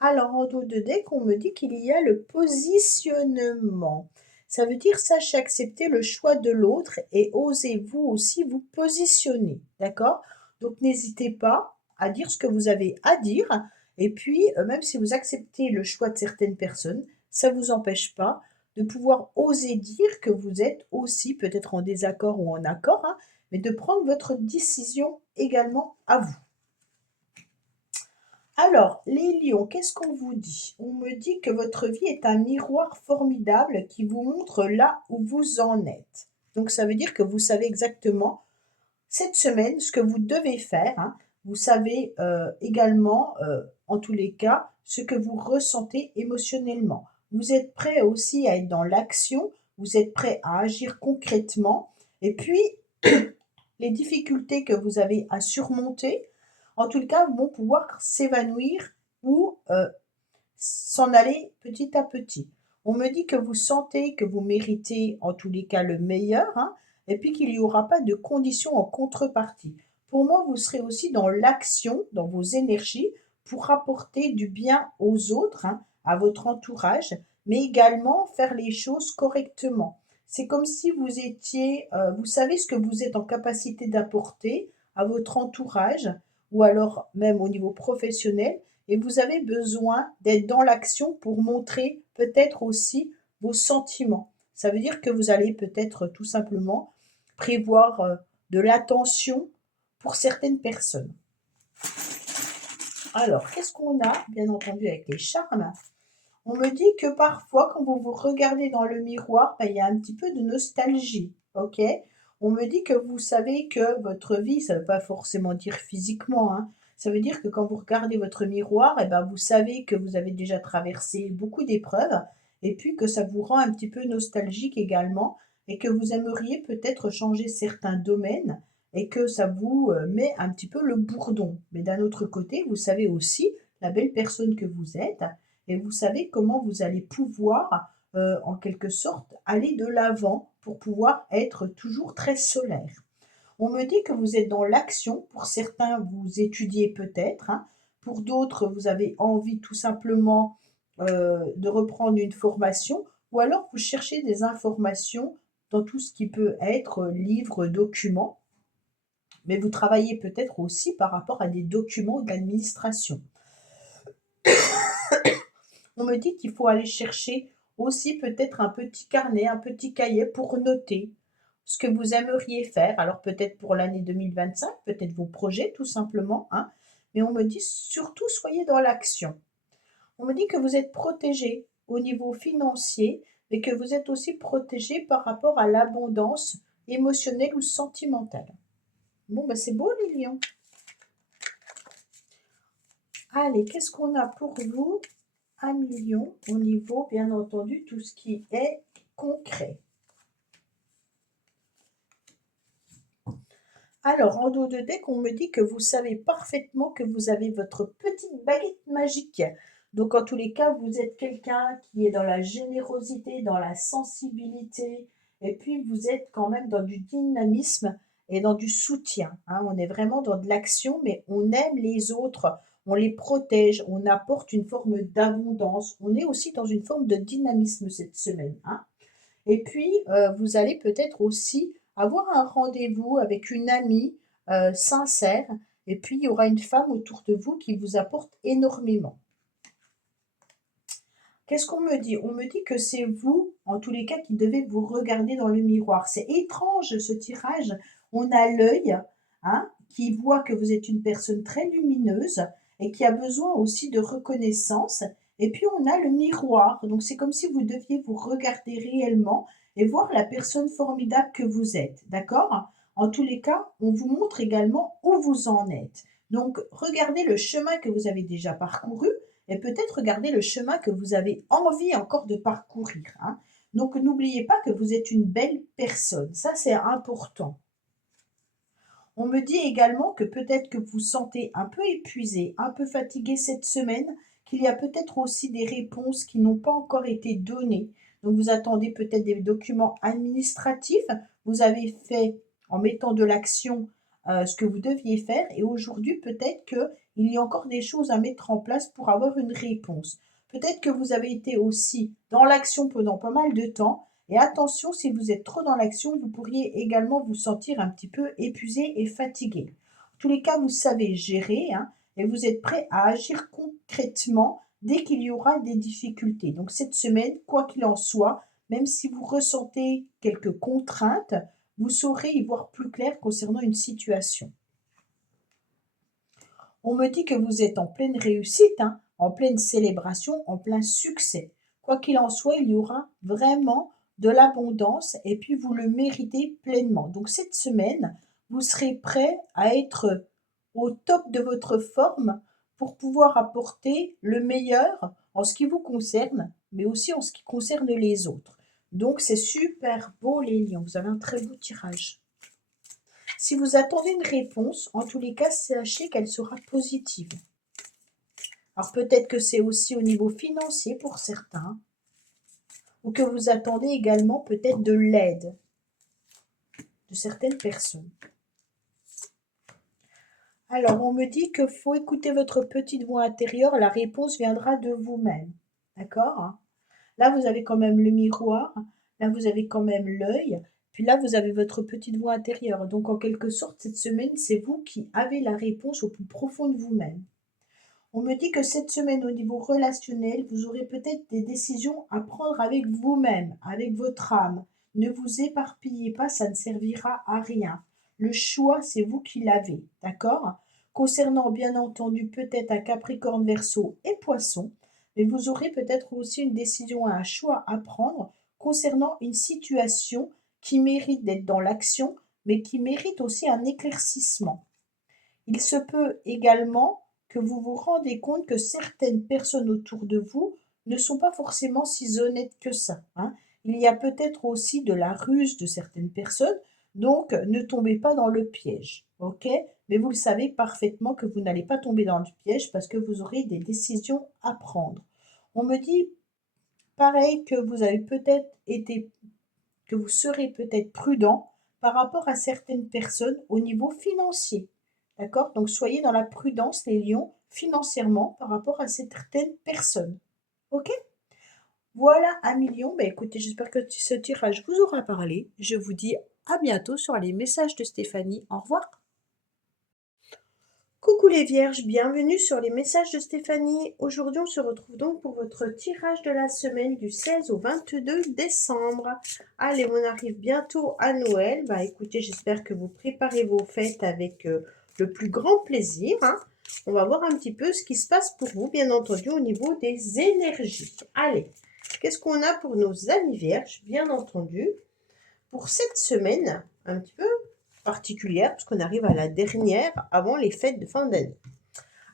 Alors, en dos de deck, on me dit qu'il y a le positionnement. Ça veut dire sachez accepter le choix de l'autre et osez vous aussi vous positionner. D'accord? Donc, n'hésitez pas à dire ce que vous avez à dire. Et puis, même si vous acceptez le choix de certaines personnes, ça ne vous empêche pas de pouvoir oser dire que vous êtes aussi peut-être en désaccord ou en accord, hein, mais de prendre votre décision également à vous. Alors, les lions, qu'est-ce qu'on vous dit? On me dit que votre vie est un miroir formidable qui vous montre là où vous en êtes. Donc, ça veut dire que vous savez exactement cette semaine ce que vous devez faire, hein. Vous savez également, en tous les cas, ce que vous ressentez émotionnellement. Vous êtes prêt aussi à être dans l'action, vous êtes prêt à agir concrètement. Et puis, les difficultés que vous avez à surmonter, en tout cas, vont pouvoir s'évanouir ou s'en aller petit à petit. On me dit que vous sentez que vous méritez en tous les cas le meilleur, hein, et puis qu'il n'y aura pas de conditions en contrepartie. Pour moi, vous serez aussi dans l'action, dans vos énergies, pour apporter du bien aux autres, hein, à votre entourage, mais également faire les choses correctement. C'est comme si vous étiez, vous savez ce que vous êtes en capacité d'apporter à votre entourage, ou alors même au niveau professionnel, et vous avez besoin d'être dans l'action pour montrer peut-être aussi vos sentiments. Ça veut dire que vous allez peut-être tout simplement prévoir de l'attention pour certaines personnes. Alors, qu'est-ce qu'on a, bien entendu, avec les charmes? On me dit que parfois, quand vous vous regardez dans le miroir, il y a un petit peu de nostalgie, ok? On me dit que vous savez que votre vie, ça ne veut pas forcément dire physiquement, hein. Ça veut dire que quand vous regardez votre miroir, vous savez que vous avez déjà traversé beaucoup d'épreuves et puis que ça vous rend un petit peu nostalgique également et que vous aimeriez peut-être changer certains domaines et que ça vous met un petit peu le bourdon. Mais d'un autre côté, vous savez aussi la belle personne que vous êtes et vous savez comment vous allez pouvoir, en quelque sorte, aller de l'avant pour pouvoir être toujours très solaire. On me dit que vous êtes dans l'action. Pour certains, vous étudiez peut-être, hein. Pour d'autres, vous avez envie tout simplement de reprendre une formation ou alors vous cherchez des informations dans tout ce qui peut être livres, documents, mais vous travaillez peut-être aussi par rapport à des documents d'administration. On me dit qu'il faut aller chercher aussi peut-être un petit carnet, un petit cahier pour noter ce que vous aimeriez faire. Alors peut-être pour l'année 2025, peut-être vos projets tout simplement, hein. Mais on me dit surtout soyez dans l'action. On me dit que vous êtes protégé au niveau financier, mais que vous êtes aussi protégé par rapport à l'abondance émotionnelle ou sentimentale. Bon, c'est beau les lions. Allez, qu'est-ce qu'on a pour vous? 1 million au niveau, bien entendu, tout ce qui est concret. Alors, en dos de deck, on me dit que vous savez parfaitement que vous avez votre petite baguette magique. Donc, en tous les cas, vous êtes quelqu'un qui est dans la générosité, dans la sensibilité Et puis, vous êtes quand même dans du dynamisme et dans du soutien, hein. On est vraiment dans de l'action, mais on aime les autres, on les protège, on apporte une forme d'abondance. On est aussi dans une forme de dynamisme cette semaine, hein. Et puis, vous allez peut-être aussi avoir un rendez-vous avec une amie, sincère, et puis il y aura une femme autour de vous qui vous apporte énormément. Qu'est-ce qu'on me dit? On me dit que c'est vous, en tous les cas, qui devez vous regarder dans le miroir. C'est étrange ce tirage. On a l'œil, hein, qui voit que vous êtes une personne très lumineuse et qui a besoin aussi de reconnaissance. Et puis on a le miroir. Donc c'est comme si vous deviez vous regarder réellement et voir la personne formidable que vous êtes. D'accord? En tous les cas, on vous montre également où vous en êtes. Donc regardez le chemin que vous avez déjà parcouru et peut-être regarder le chemin que vous avez envie encore de parcourir, hein. Donc n'oubliez pas que vous êtes une belle personne, ça c'est important. On me dit également que peut-être que vous vous sentez un peu épuisé, un peu fatigué cette semaine, qu'il y a peut-être aussi des réponses qui n'ont pas encore été données. Donc vous attendez peut-être des documents administratifs, vous avez fait en mettant de l'action ce que vous deviez faire et aujourd'hui peut-être qu'il y a encore des choses à mettre en place pour avoir une réponse. Peut-être que vous avez été aussi dans l'action pendant pas mal de temps et attention, si vous êtes trop dans l'action, vous pourriez également vous sentir un petit peu épuisé et fatigué. En tous les cas, vous savez gérer, hein, et vous êtes prêt à agir concrètement dès qu'il y aura des difficultés. Donc cette semaine, quoi qu'il en soit, même si vous ressentez quelques contraintes, vous saurez y voir plus clair concernant une situation. On me dit que vous êtes en pleine réussite, hein, en pleine célébration, en plein succès. Quoi qu'il en soit, il y aura vraiment de l'abondance et puis vous le méritez pleinement. Donc cette semaine, vous serez prêt à être au top de votre forme pour pouvoir apporter le meilleur en ce qui vous concerne, mais aussi en ce qui concerne les autres. Donc c'est super beau les lions, vous avez un très beau tirage. Si vous attendez une réponse, en tous les cas, sachez qu'elle sera positive. Alors peut-être que c'est aussi au niveau financier pour certains, ou que vous attendez également peut-être de l'aide de certaines personnes. Alors on me dit qu'il faut écouter votre petite voix intérieure, la réponse viendra de vous-même. D'accord? Là, vous avez quand même le miroir, là, vous avez quand même l'œil, puis là, vous avez votre petite voix intérieure. Donc, en quelque sorte, cette semaine, c'est vous qui avez la réponse au plus profond de vous-même. On me dit que cette semaine, au niveau relationnel, vous aurez peut-être des décisions à prendre avec vous-même, avec votre âme. Ne vous éparpillez pas, ça ne servira à rien. Le choix, c'est vous qui l'avez, d'accord? Concernant, bien entendu, peut-être un Capricorne, Verseau et Poisson, mais vous aurez peut-être aussi une décision, un choix à prendre concernant une situation qui mérite d'être dans l'action, mais qui mérite aussi un éclaircissement. Il se peut également que vous vous rendez compte que certaines personnes autour de vous ne sont pas forcément si honnêtes que ça, hein. Il y a peut-être aussi de la ruse de certaines personnes, donc ne tombez pas dans le piège, ok? Mais vous le savez parfaitement que vous n'allez pas tomber dans le piège parce que vous aurez des décisions à prendre. On me dit pareil que vous avez peut-être été, que vous serez peut-être prudent par rapport à certaines personnes au niveau financier. D'accord? Donc soyez dans la prudence, les lions, financièrement par rapport à certaines personnes. Ok? Voilà, amis lions. Bah, écoutez, j'espère que ce tirage vous aura parlé. Je vous dis à bientôt sur les messages de Stéphanie. Au revoir. Coucou les vierges, bienvenue sur les messages de Stéphanie. Aujourd'hui, on se retrouve donc pour votre tirage de la semaine du 16 au 22 décembre. Allez, on arrive bientôt à Noël. Bah écoutez, j'espère que vous préparez vos fêtes avec le plus grand plaisir, hein. On va voir un petit peu ce qui se passe pour vous, bien entendu, au niveau des énergies. Allez, qu'est-ce qu'on a pour nos amis vierges, bien entendu, pour cette semaine, un petit peu particulière, parce qu'on arrive à la dernière avant les fêtes de fin d'année.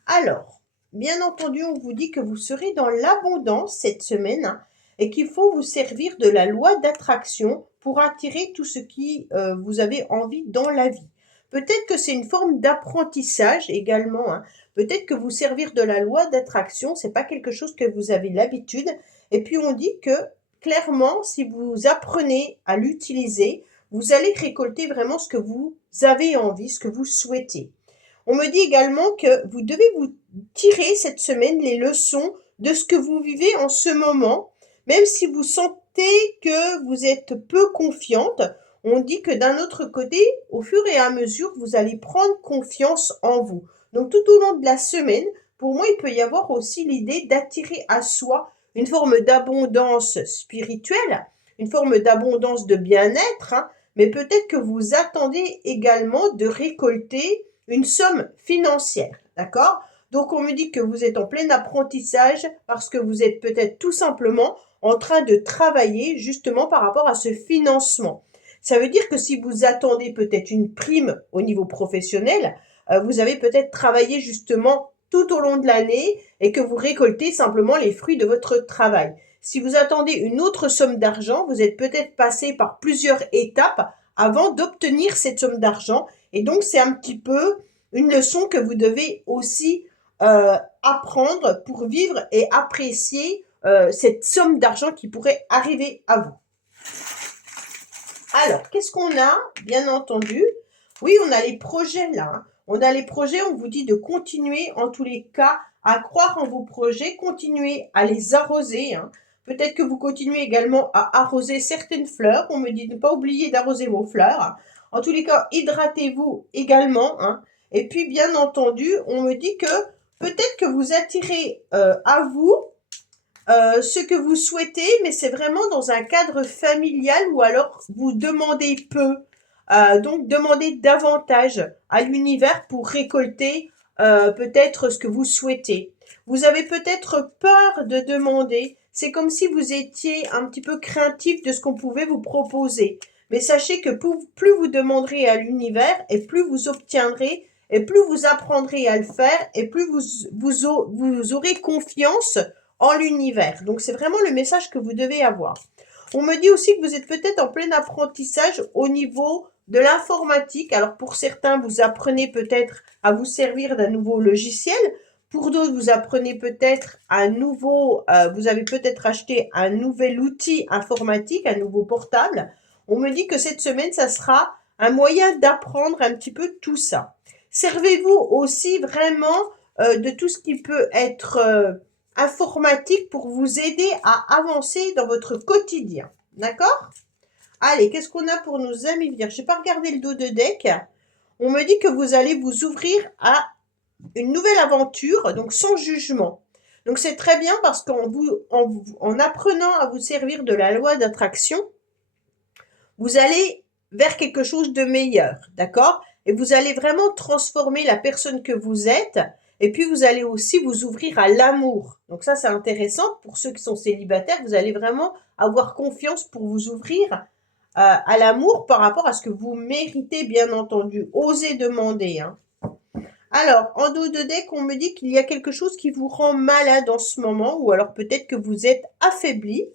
Alors, bien entendu, on vous dit que vous serez dans l'abondance cette semaine, hein, et qu'il faut vous servir de la loi d'attraction pour attirer tout ce qui vous avez envie dans la vie. Peut-être que c'est une forme d'apprentissage également, hein. Peut-être que vous servir de la loi d'attraction, c'est pas quelque chose que vous avez l'habitude. Et puis on dit que clairement, si vous apprenez à l'utiliser, vous allez récolter vraiment ce que vous avez envie, ce que vous souhaitez. On me dit également que vous devez vous tirer cette semaine les leçons de ce que vous vivez en ce moment, même si vous sentez que vous êtes peu confiante. On dit que d'un autre côté, au fur et à mesure, vous allez prendre confiance en vous. Donc tout au long de la semaine, pour moi, il peut y avoir aussi l'idée d'attirer à soi une forme d'abondance spirituelle, une forme d'abondance de bien-être, hein, mais peut-être que vous attendez également de récolter une somme financière, d'accord? Donc on me dit que vous êtes en plein apprentissage parce que vous êtes peut-être tout simplement en train de travailler justement par rapport à ce financement. Ça veut dire que si vous attendez peut-être une prime au niveau professionnel, vous avez peut-être travaillé justement tout au long de l'année et que vous récoltez simplement les fruits de votre travail. Si vous attendez une autre somme d'argent, vous êtes peut-être passé par plusieurs étapes avant d'obtenir cette somme d'argent. Et donc, c'est un petit peu une leçon que vous devez aussi apprendre pour vivre et apprécier cette somme d'argent qui pourrait arriver à vous. Alors, qu'est-ce qu'on a? Bien entendu, oui, on a les projets là, hein. On a les projets, on vous dit de continuer en tous les cas à croire en vos projets, continuer à les arroser, hein. Peut-être que vous continuez également à arroser certaines fleurs. On me dit de ne pas oublier d'arroser vos fleurs. En tous les cas, hydratez-vous également, hein. Et puis, bien entendu, on me dit que peut-être que vous attirez à vous ce que vous souhaitez, mais c'est vraiment dans un cadre familial ou alors vous demandez peu. Donc, demandez davantage à l'univers pour récolter peut-être ce que vous souhaitez. Vous avez peut-être peur de demander. C'est comme si vous étiez un petit peu craintif de ce qu'on pouvait vous proposer. Mais sachez que plus vous demanderez à l'univers et plus vous obtiendrez et plus vous apprendrez à le faire et plus vous aurez confiance en l'univers. Donc, c'est vraiment le message que vous devez avoir. On me dit aussi que vous êtes peut-être en plein apprentissage au niveau de l'informatique. Alors, pour certains, vous apprenez peut-être à vous servir d'un nouveau logiciel. Pour d'autres, vous apprenez peut-être vous avez peut-être acheté un nouvel outil informatique, un nouveau portable. On me dit que cette semaine, ça sera un moyen d'apprendre un petit peu tout ça. Servez-vous aussi vraiment de tout ce qui peut être informatique pour vous aider à avancer dans votre quotidien. D'accord? Allez, qu'est-ce qu'on a pour nos amis vierges? Je n'ai pas regardé le dos de deck. On me dit que vous allez vous ouvrir à une nouvelle aventure, donc sans jugement. Donc c'est très bien parce en apprenant à vous servir de la loi d'attraction, vous allez vers quelque chose de meilleur, d'accord? Et vous allez vraiment transformer la personne que vous êtes. Et puis, vous allez aussi vous ouvrir à l'amour. Donc ça, c'est intéressant. Pour ceux qui sont célibataires, vous allez vraiment avoir confiance pour vous ouvrir à l'amour par rapport à ce que vous méritez, bien entendu. Osez demander, hein. Alors, en dos de deck, on me dit qu'il y a quelque chose qui vous rend malade en ce moment, ou alors peut-être que vous êtes affaibli.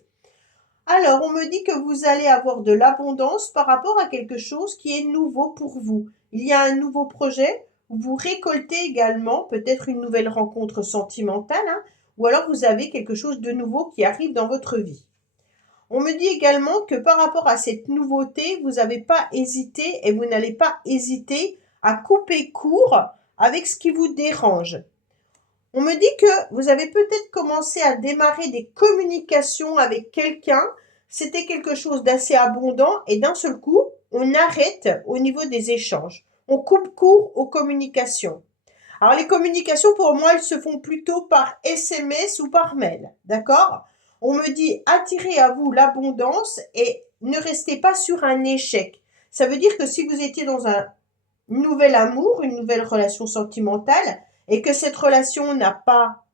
Alors, on me dit que vous allez avoir de l'abondance par rapport à quelque chose qui est nouveau pour vous. Il y a un nouveau projet, vous récoltez également peut-être une nouvelle rencontre sentimentale, hein, ou alors vous avez quelque chose de nouveau qui arrive dans votre vie. On me dit également que par rapport à cette nouveauté, vous n'avez pas hésité et vous n'allez pas hésiter à couper court avec ce qui vous dérange. On me dit que vous avez peut-être commencé à démarrer des communications avec quelqu'un. C'était quelque chose d'assez abondant et d'un seul coup, on arrête au niveau des échanges. On coupe court aux communications. Alors, les communications, pour moi, elles se font plutôt par SMS ou par mail. D'accord? On me dit attirez à vous l'abondance et ne restez pas sur un échec. Ça veut dire que si vous étiez dans un nouvel amour, une nouvelle relation sentimentale, et que cette relation n'a pas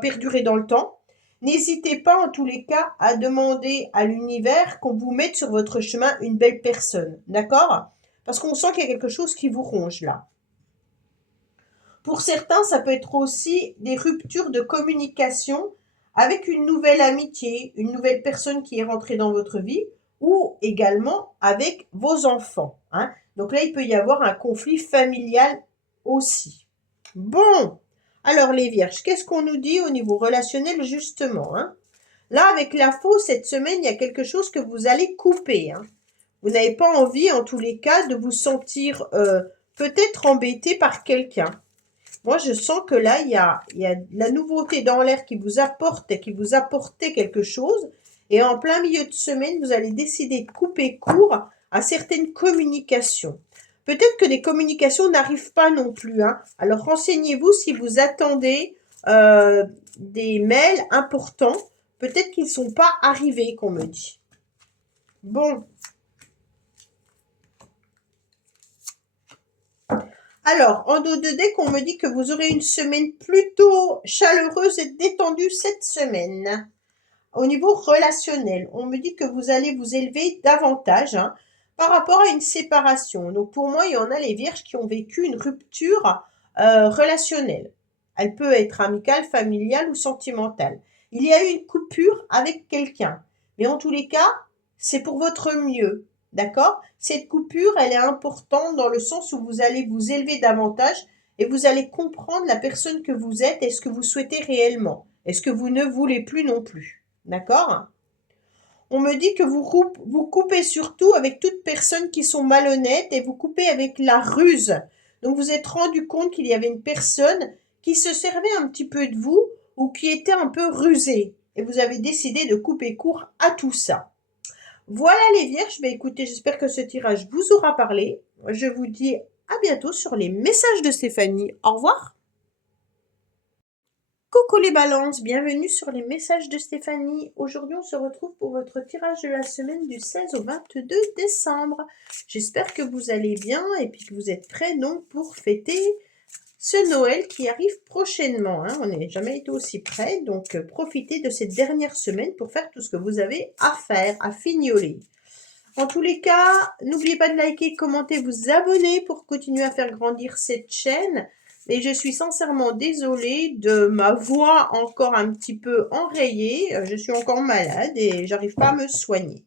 perduré dans le temps, n'hésitez pas en tous les cas à demander à l'univers qu'on vous mette sur votre chemin une belle personne, d'accord? Parce qu'on sent qu'il y a quelque chose qui vous ronge là. Pour certains, ça peut être aussi des ruptures de communication avec une nouvelle amitié, une nouvelle personne qui est rentrée dans votre vie, ou également avec vos enfants, hein. Donc là, il peut y avoir un conflit familial aussi. Bon, alors les vierges, qu'est-ce qu'on nous dit au niveau relationnel justement, hein? Là, avec l'info, cette semaine, il y a quelque chose que vous allez couper, hein. Vous n'avez pas envie, en tous les cas, de vous sentir peut-être embêté par quelqu'un. Moi, je sens que là, il y a de la nouveauté dans l'air qui vous apporte et qui vous apportait quelque chose. Et en plein milieu de semaine, vous allez décider de couper court à certaines communications. Peut-être que les communications n'arrivent pas non plus, hein. Alors, renseignez-vous si vous attendez des mails importants. Peut-être qu'ils ne sont pas arrivés, qu'on me dit. Bon. Alors, en dos de deck, on me dit que vous aurez une semaine plutôt chaleureuse et détendue cette semaine. Au niveau relationnel, on me dit que vous allez vous élever davantage, hein, par rapport à une séparation. Donc, pour moi, il y en a les vierges qui ont vécu une rupture relationnelle. Elle peut être amicale, familiale ou sentimentale. Il y a eu une coupure avec quelqu'un. Mais en tous les cas, c'est pour votre mieux. D'accord? Cette coupure, elle est importante dans le sens où vous allez vous élever davantage et vous allez comprendre la personne que vous êtes et ce que vous souhaitez réellement. Et ce que vous ne voulez plus non plus. D'accord? On me dit que vous coupez surtout avec toutes personnes qui sont malhonnêtes et vous coupez avec la ruse. Donc vous êtes rendu compte qu'il y avait une personne qui se servait un petit peu de vous ou qui était un peu rusée. Et vous avez décidé de couper court à tout ça. Voilà les vierges, écoutez, j'espère que ce tirage vous aura parlé. Je vous dis à bientôt sur les messages de Stéphanie. Au revoir. Coucou les balances, bienvenue sur les messages de Stéphanie. Aujourd'hui, on se retrouve pour votre tirage de la semaine du 16 au 22 décembre. J'espère que vous allez bien et puis que vous êtes prêts donc pour fêter ce Noël qui arrive prochainement, hein. On n'a jamais été aussi près, donc profitez de cette dernière semaine pour faire tout ce que vous avez à faire, à fignoler. En tous les cas, n'oubliez pas de liker, commenter, vous abonner pour continuer à faire grandir cette chaîne. Et je suis sincèrement désolée de ma voix encore un petit peu enrayée. Je suis encore malade et j'arrive pas à me soigner.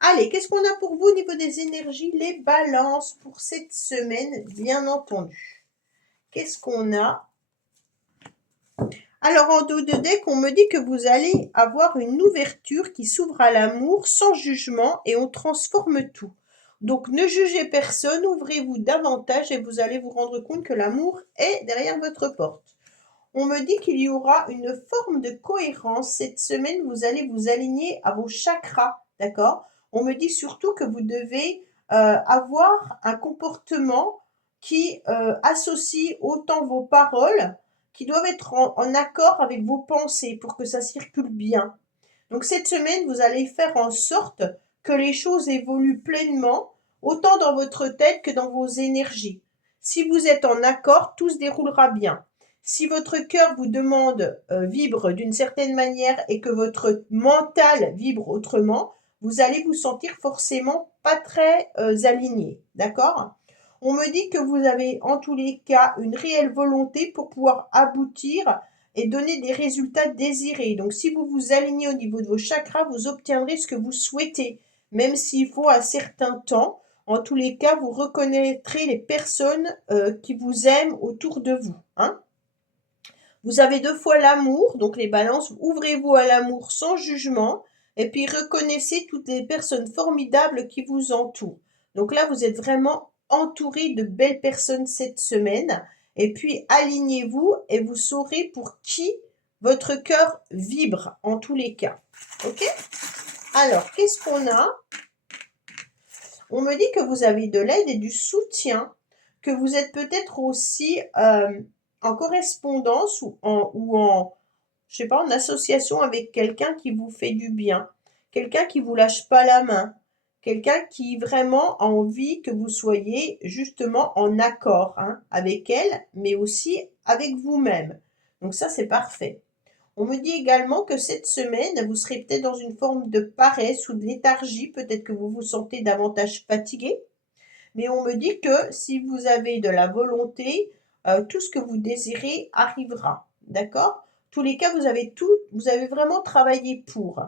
Allez, qu'est-ce qu'on a pour vous au niveau des énergies? Les balances pour cette semaine, bien entendu. Qu'est-ce qu'on a? Alors, en dos de deck, on me dit que vous allez avoir une ouverture qui s'ouvre à l'amour sans jugement et on transforme tout. Donc, ne jugez personne, ouvrez-vous davantage et vous allez vous rendre compte que l'amour est derrière votre porte. On me dit qu'il y aura une forme de cohérence. Cette semaine, vous allez vous aligner à vos chakras, d'accord? On me dit surtout que vous devez avoir un comportement qui associe autant vos paroles qui doivent être en accord avec vos pensées pour que ça circule bien. Donc cette semaine, vous allez faire en sorte que les choses évoluent pleinement, autant dans votre tête que dans vos énergies. Si vous êtes en accord, tout se déroulera bien. Si votre cœur vous demande, vibre d'une certaine manière et que votre mental vibre autrement, vous allez vous sentir forcément pas très aligné. D'accord? On me dit que vous avez en tous les cas une réelle volonté pour pouvoir aboutir et donner des résultats désirés. Donc si vous vous alignez au niveau de vos chakras, vous obtiendrez ce que vous souhaitez, même s'il faut un certain temps. En tous les cas, vous reconnaîtrez les personnes qui vous aiment autour de vous, hein. Vous avez 2 fois l'amour, donc les balances, ouvrez-vous à l'amour sans jugement et puis reconnaissez toutes les personnes formidables qui vous entourent. Donc là, vous êtes vraiment entouré de belles personnes cette semaine et puis alignez-vous et vous saurez pour qui votre cœur vibre en tous les cas. Ok? Alors, qu'est-ce qu'on a? On me dit que vous avez de l'aide et du soutien, que vous êtes peut-être aussi en correspondance je sais pas, en association avec quelqu'un qui vous fait du bien, quelqu'un qui vous lâche pas la main, quelqu'un qui vraiment a envie que vous soyez justement en accord, hein, avec elle, mais aussi avec vous-même. Donc ça, c'est parfait. On me dit également que cette semaine, vous serez peut-être dans une forme de paresse ou de léthargie, peut-être que vous vous sentez davantage fatigué, mais on me dit que si vous avez de la volonté, tout ce que vous désirez arrivera. D'accord? Tous les cas, vous avez vraiment travaillé pour.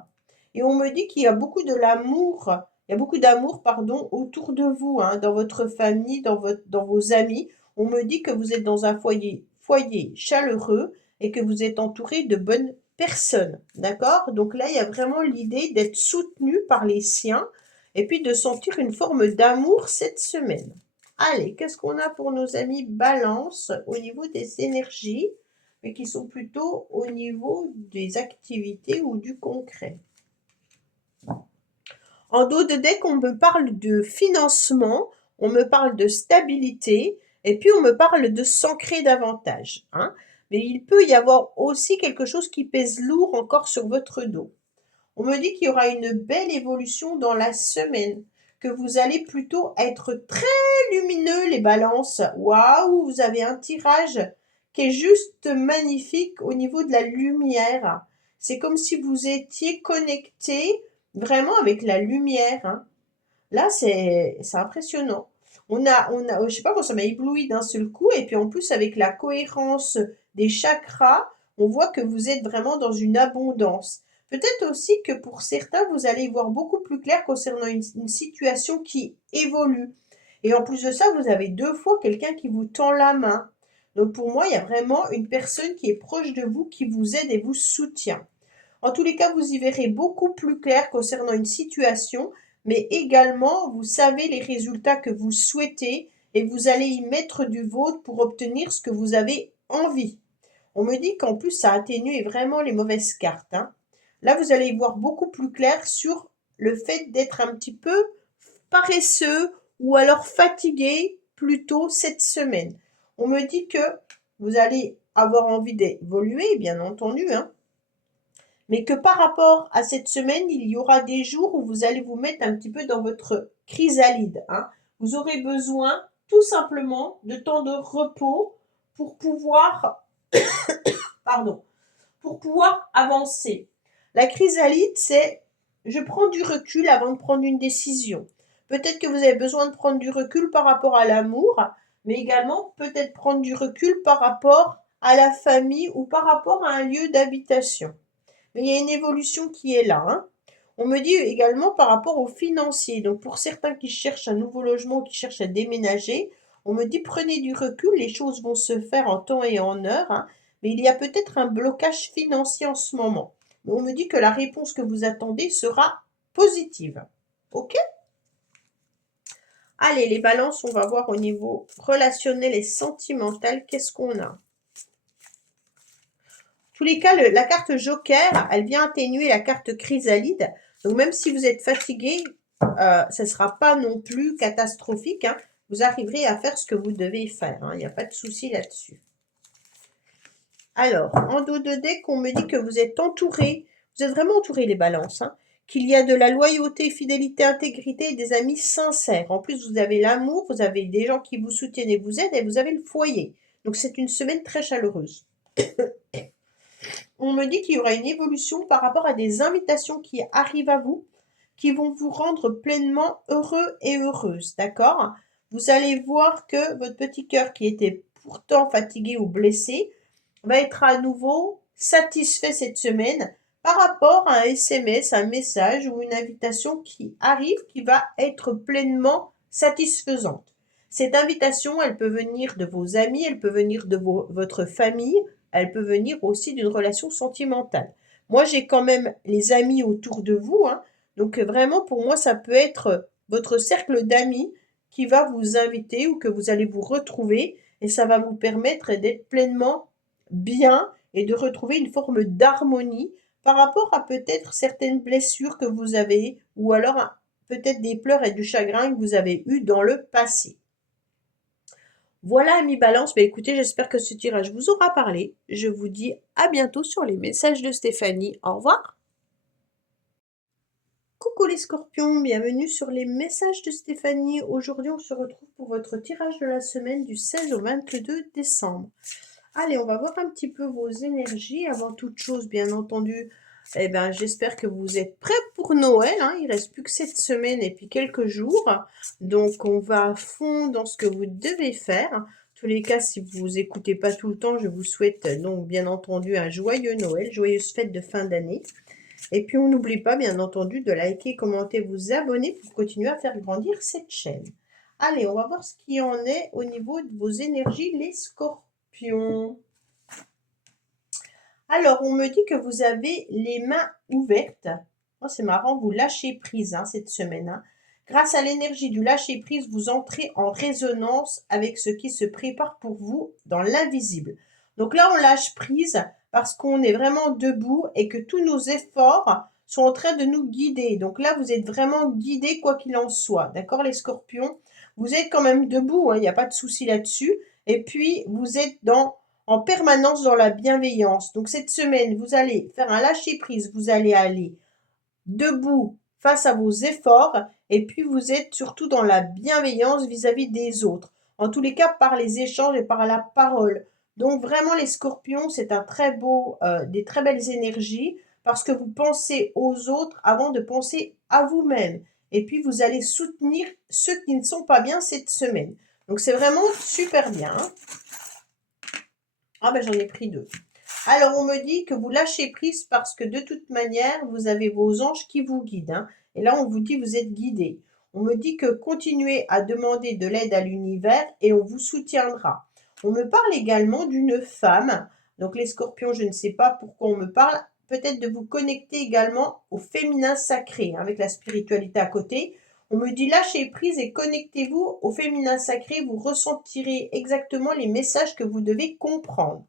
Et on me dit qu'il y a beaucoup de l'amour, il y a beaucoup d'amour, pardon, autour de vous, hein, dans votre famille, dans vos amis. On me dit que vous êtes dans un foyer chaleureux et que vous êtes entouré de bonnes personne, d'accord? Donc là, il y a vraiment l'idée d'être soutenu par les siens et puis de sentir une forme d'amour cette semaine. Allez, qu'est-ce qu'on a pour nos amis Balance au niveau des énergies, mais qui sont plutôt au niveau des activités ou du concret? En dos de deck, on me parle de financement, on me parle de stabilité, et puis on me parle de s'ancrer davantage, hein. Mais il peut y avoir aussi quelque chose qui pèse lourd encore sur votre dos. On me dit qu'il y aura une belle évolution dans la semaine, que vous allez plutôt être très lumineux, les balances. Waouh, vous avez un tirage qui est juste magnifique au niveau de la lumière. C'est comme si vous étiez connecté vraiment avec la lumière, hein. Là, c'est impressionnant. Je sais pas, moi, ça m'a ébloui d'un seul coup. Et puis en plus, avec la cohérence des chakras, on voit que vous êtes vraiment dans une abondance. Peut-être aussi que pour certains, vous allez voir beaucoup plus clair concernant une situation qui évolue. Et en plus de ça, vous avez deux fois quelqu'un qui vous tend la main. Donc pour moi, il y a vraiment une personne qui est proche de vous, qui vous aide et vous soutient. En tous les cas, vous y verrez beaucoup plus clair concernant une situation, mais également, vous savez les résultats que vous souhaitez et vous allez y mettre du vôtre pour obtenir ce que vous avez envie. On me dit qu'en plus, ça atténue vraiment les mauvaises cartes, hein. Là, vous allez y voir beaucoup plus clair sur le fait d'être un petit peu paresseux ou alors fatigué plutôt cette semaine. On me dit que vous allez avoir envie d'évoluer, bien entendu, hein, mais que par rapport à cette semaine, il y aura des jours où vous allez vous mettre un petit peu dans votre chrysalide, hein. Vous aurez besoin tout simplement de temps de repos pour pouvoir, pardon, pour pouvoir avancer. La chrysalide, c'est je prends du recul avant de prendre une décision. Peut-être que vous avez besoin de prendre du recul par rapport à l'amour, mais également peut-être prendre du recul par rapport à la famille ou par rapport à un lieu d'habitation. Mais il y a une évolution qui est là, hein. On me dit également par rapport aux financiers. Donc pour certains qui cherchent un nouveau logement, qui cherchent à déménager, on me dit prenez du recul, les choses vont se faire en temps et en heure, hein. Mais il y a peut-être un blocage financier en ce moment. Mais on me dit que la réponse que vous attendez sera positive. OK? Allez, les balances, on va voir au niveau relationnel et sentimental, qu'est-ce qu'on a? Tous les cas, la carte Joker, elle vient atténuer la carte Chrysalide. Donc même si vous êtes fatigué, ce ne sera pas non plus catastrophique, hein. Vous arriverez à faire ce que vous devez faire, hein. Il n'y a pas de souci là-dessus. Alors, en dos de deck, on me dit que vous êtes entouré. Vous êtes vraiment entouré, les balances, hein. Qu'il y a de la loyauté, fidélité, intégrité et des amis sincères. En plus, vous avez l'amour, vous avez des gens qui vous soutiennent et vous aident et vous avez le foyer. Donc c'est une semaine très chaleureuse. On me dit qu'il y aura une évolution par rapport à des invitations qui arrivent à vous, qui vont vous rendre pleinement heureux et heureuse, d'accord? Vous allez voir que votre petit cœur qui était pourtant fatigué ou blessé va être à nouveau satisfait cette semaine par rapport à un SMS, un message ou une invitation qui arrive, qui va être pleinement satisfaisante. Cette invitation, elle peut venir de vos amis, elle peut venir de votre famille, elle peut venir aussi d'une relation sentimentale. Moi, j'ai quand même les amis autour de vous, hein, donc vraiment, pour moi, ça peut être votre cercle d'amis qui va vous inviter ou que vous allez vous retrouver et ça va vous permettre d'être pleinement bien et de retrouver une forme d'harmonie par rapport à peut-être certaines blessures que vous avez ou alors peut-être des pleurs et du chagrin que vous avez eu dans le passé. Voilà, amis Balance, écoutez, j'espère que ce tirage vous aura parlé. Je vous dis à bientôt sur les messages de Stéphanie. Au revoir. Coucou les scorpions, bienvenue sur les messages de Stéphanie. Aujourd'hui, on se retrouve pour votre tirage de la semaine du 16 au 22 décembre. Allez, on va voir un petit peu vos énergies. Avant toute chose, bien entendu, j'espère que vous êtes prêts pour Noël, hein. Il ne reste plus que cette semaine et puis quelques jours. Donc, on va à fond dans ce que vous devez faire. En tous les cas, si vous n'écoutez pas tout le temps, je vous souhaite donc bien entendu un joyeux Noël, joyeuse fête de fin d'année. Et puis, on n'oublie pas, bien entendu, de liker, commenter, vous abonner pour continuer à faire grandir cette chaîne. Allez, on va voir ce qui en est au niveau de vos énergies, les scorpions. Alors, on me dit que vous avez les mains ouvertes. Oh, c'est marrant, vous lâchez prise hein, cette semaine, hein. Grâce à l'énergie du lâcher prise, vous entrez en résonance avec ce qui se prépare pour vous dans l'invisible. Donc là, on lâche prise parce qu'on est vraiment debout et que tous nos efforts sont en train de nous guider. Donc là, vous êtes vraiment guidés quoi qu'il en soit. D'accord, les scorpions? Vous êtes quand même debout, hein, il n'y a pas de souci là-dessus. Et puis, vous êtes en permanence dans la bienveillance. Donc cette semaine, vous allez faire un lâcher-prise, vous allez aller debout face à vos efforts et puis vous êtes surtout dans la bienveillance vis-à-vis des autres. En tous les cas, par les échanges et par la parole. Donc vraiment les scorpions, c'est un très beau, des très belles énergies parce que vous pensez aux autres avant de penser à vous-même. Et puis vous allez soutenir ceux qui ne sont pas bien cette semaine. Donc c'est vraiment super bien, hein. Ah ben j'en ai pris deux. Alors on me dit que vous lâchez prise parce que de toute manière, vous avez vos anges qui vous guident, hein. Et là, on vous dit vous êtes guidé. On me dit que continuez à demander de l'aide à l'univers et on vous soutiendra. On me parle également d'une femme. Donc les scorpions, je ne sais pas pourquoi on me parle. Peut-être de vous connecter également au féminin sacré, hein, avec la spiritualité à côté. On me dit lâchez prise et connectez-vous au féminin sacré. Vous ressentirez exactement les messages que vous devez comprendre.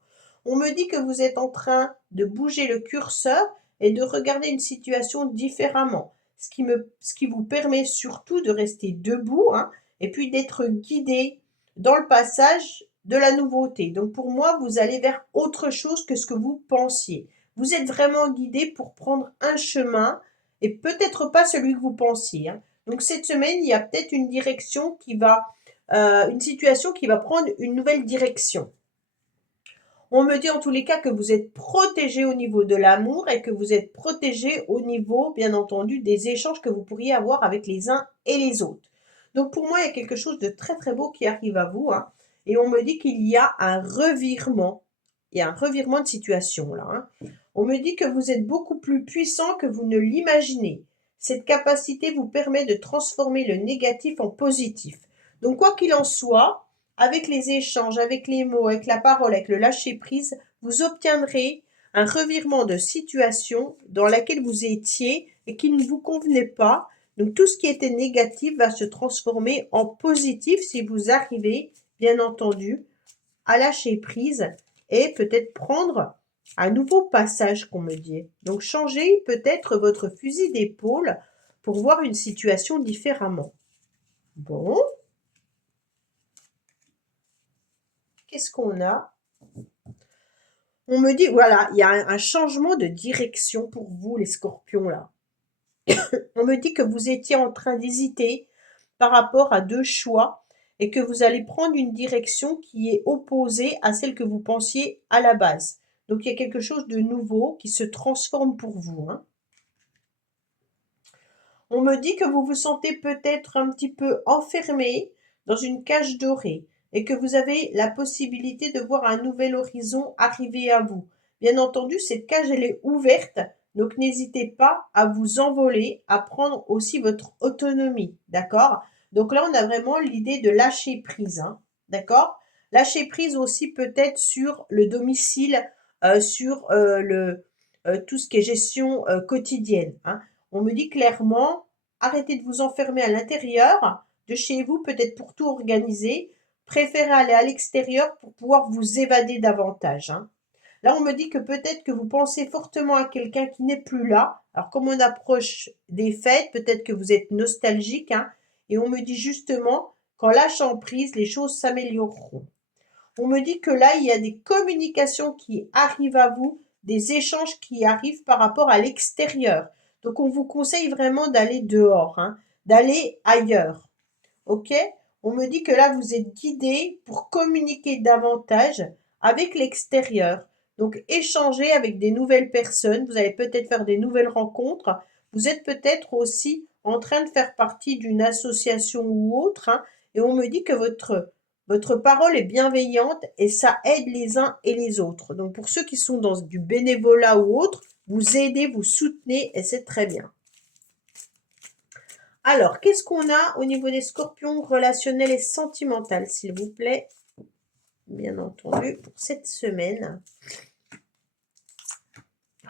On me dit que vous êtes en train de bouger le curseur et de regarder une situation différemment, ce qui vous permet surtout de rester debout hein, et puis d'être guidé dans le passage de la nouveauté. Donc pour moi, vous allez vers autre chose que ce que vous pensiez. Vous êtes vraiment guidé pour prendre un chemin et peut-être pas celui que vous pensiez, hein. Donc cette semaine, il y a peut-être une direction une situation qui va prendre une nouvelle direction. On me dit en tous les cas que vous êtes protégé au niveau de l'amour et que vous êtes protégé au niveau, bien entendu, des échanges que vous pourriez avoir avec les uns et les autres. Donc pour moi, il y a quelque chose de très très beau qui arrive à vous, hein. Et on me dit qu'il y a un revirement. Il y a un revirement de situation là, hein. On me dit que vous êtes beaucoup plus puissant que vous ne l'imaginez. Cette capacité vous permet de transformer le négatif en positif. Donc quoi qu'il en soit, avec les échanges, avec les mots, avec la parole, avec le lâcher-prise, vous obtiendrez un revirement de situation dans laquelle vous étiez et qui ne vous convenait pas. Donc tout ce qui était négatif va se transformer en positif si vous arrivez, bien entendu, à lâcher prise et peut-être prendre un nouveau passage qu'on me dit. Donc changez peut-être votre fusil d'épaule pour voir une situation différemment. Bon, qu'est-ce qu'on a? On me dit, voilà, il y a un changement de direction pour vous, les scorpions, là. On me dit que vous étiez en train d'hésiter par rapport à deux choix et que vous allez prendre une direction qui est opposée à celle que vous pensiez à la base. Donc il y a quelque chose de nouveau qui se transforme pour vous, hein. On me dit que vous vous sentez peut-être un petit peu enfermé dans une cage dorée et que vous avez la possibilité de voir un nouvel horizon arriver à vous. Bien entendu, cette cage, elle est ouverte, donc n'hésitez pas à vous envoler, à prendre aussi votre autonomie, d'accord? Donc là, on a vraiment l'idée de lâcher prise, hein, d'accord? Lâcher prise aussi peut-être sur le domicile, sur tout ce qui est gestion quotidienne, hein. On me dit clairement, arrêtez de vous enfermer à l'intérieur de chez vous, peut-être pour tout organiser. Préférez aller à l'extérieur pour pouvoir vous évader davantage, hein. Là, on me dit que peut-être que vous pensez fortement à quelqu'un qui n'est plus là. Alors, comme on approche des fêtes, peut-être que vous êtes nostalgique, hein. Et on me dit justement qu'en lâchant prise, les choses s'amélioreront. On me dit que là, il y a des communications qui arrivent à vous, des échanges qui arrivent par rapport à l'extérieur. Donc, on vous conseille vraiment d'aller dehors, hein, d'aller ailleurs. OK? On me dit que là, vous êtes guidé pour communiquer davantage avec l'extérieur. Donc, échanger avec des nouvelles personnes. Vous allez peut-être faire des nouvelles rencontres. Vous êtes peut-être aussi en train de faire partie d'une association ou autre, hein, et on me dit que votre parole est bienveillante et ça aide les uns et les autres. Donc, pour ceux qui sont dans du bénévolat ou autre, vous aidez, vous soutenez et c'est très bien. Alors, qu'est-ce qu'on a au niveau des scorpions relationnels et sentimentales, s'il vous plaît? Bien entendu, pour cette semaine.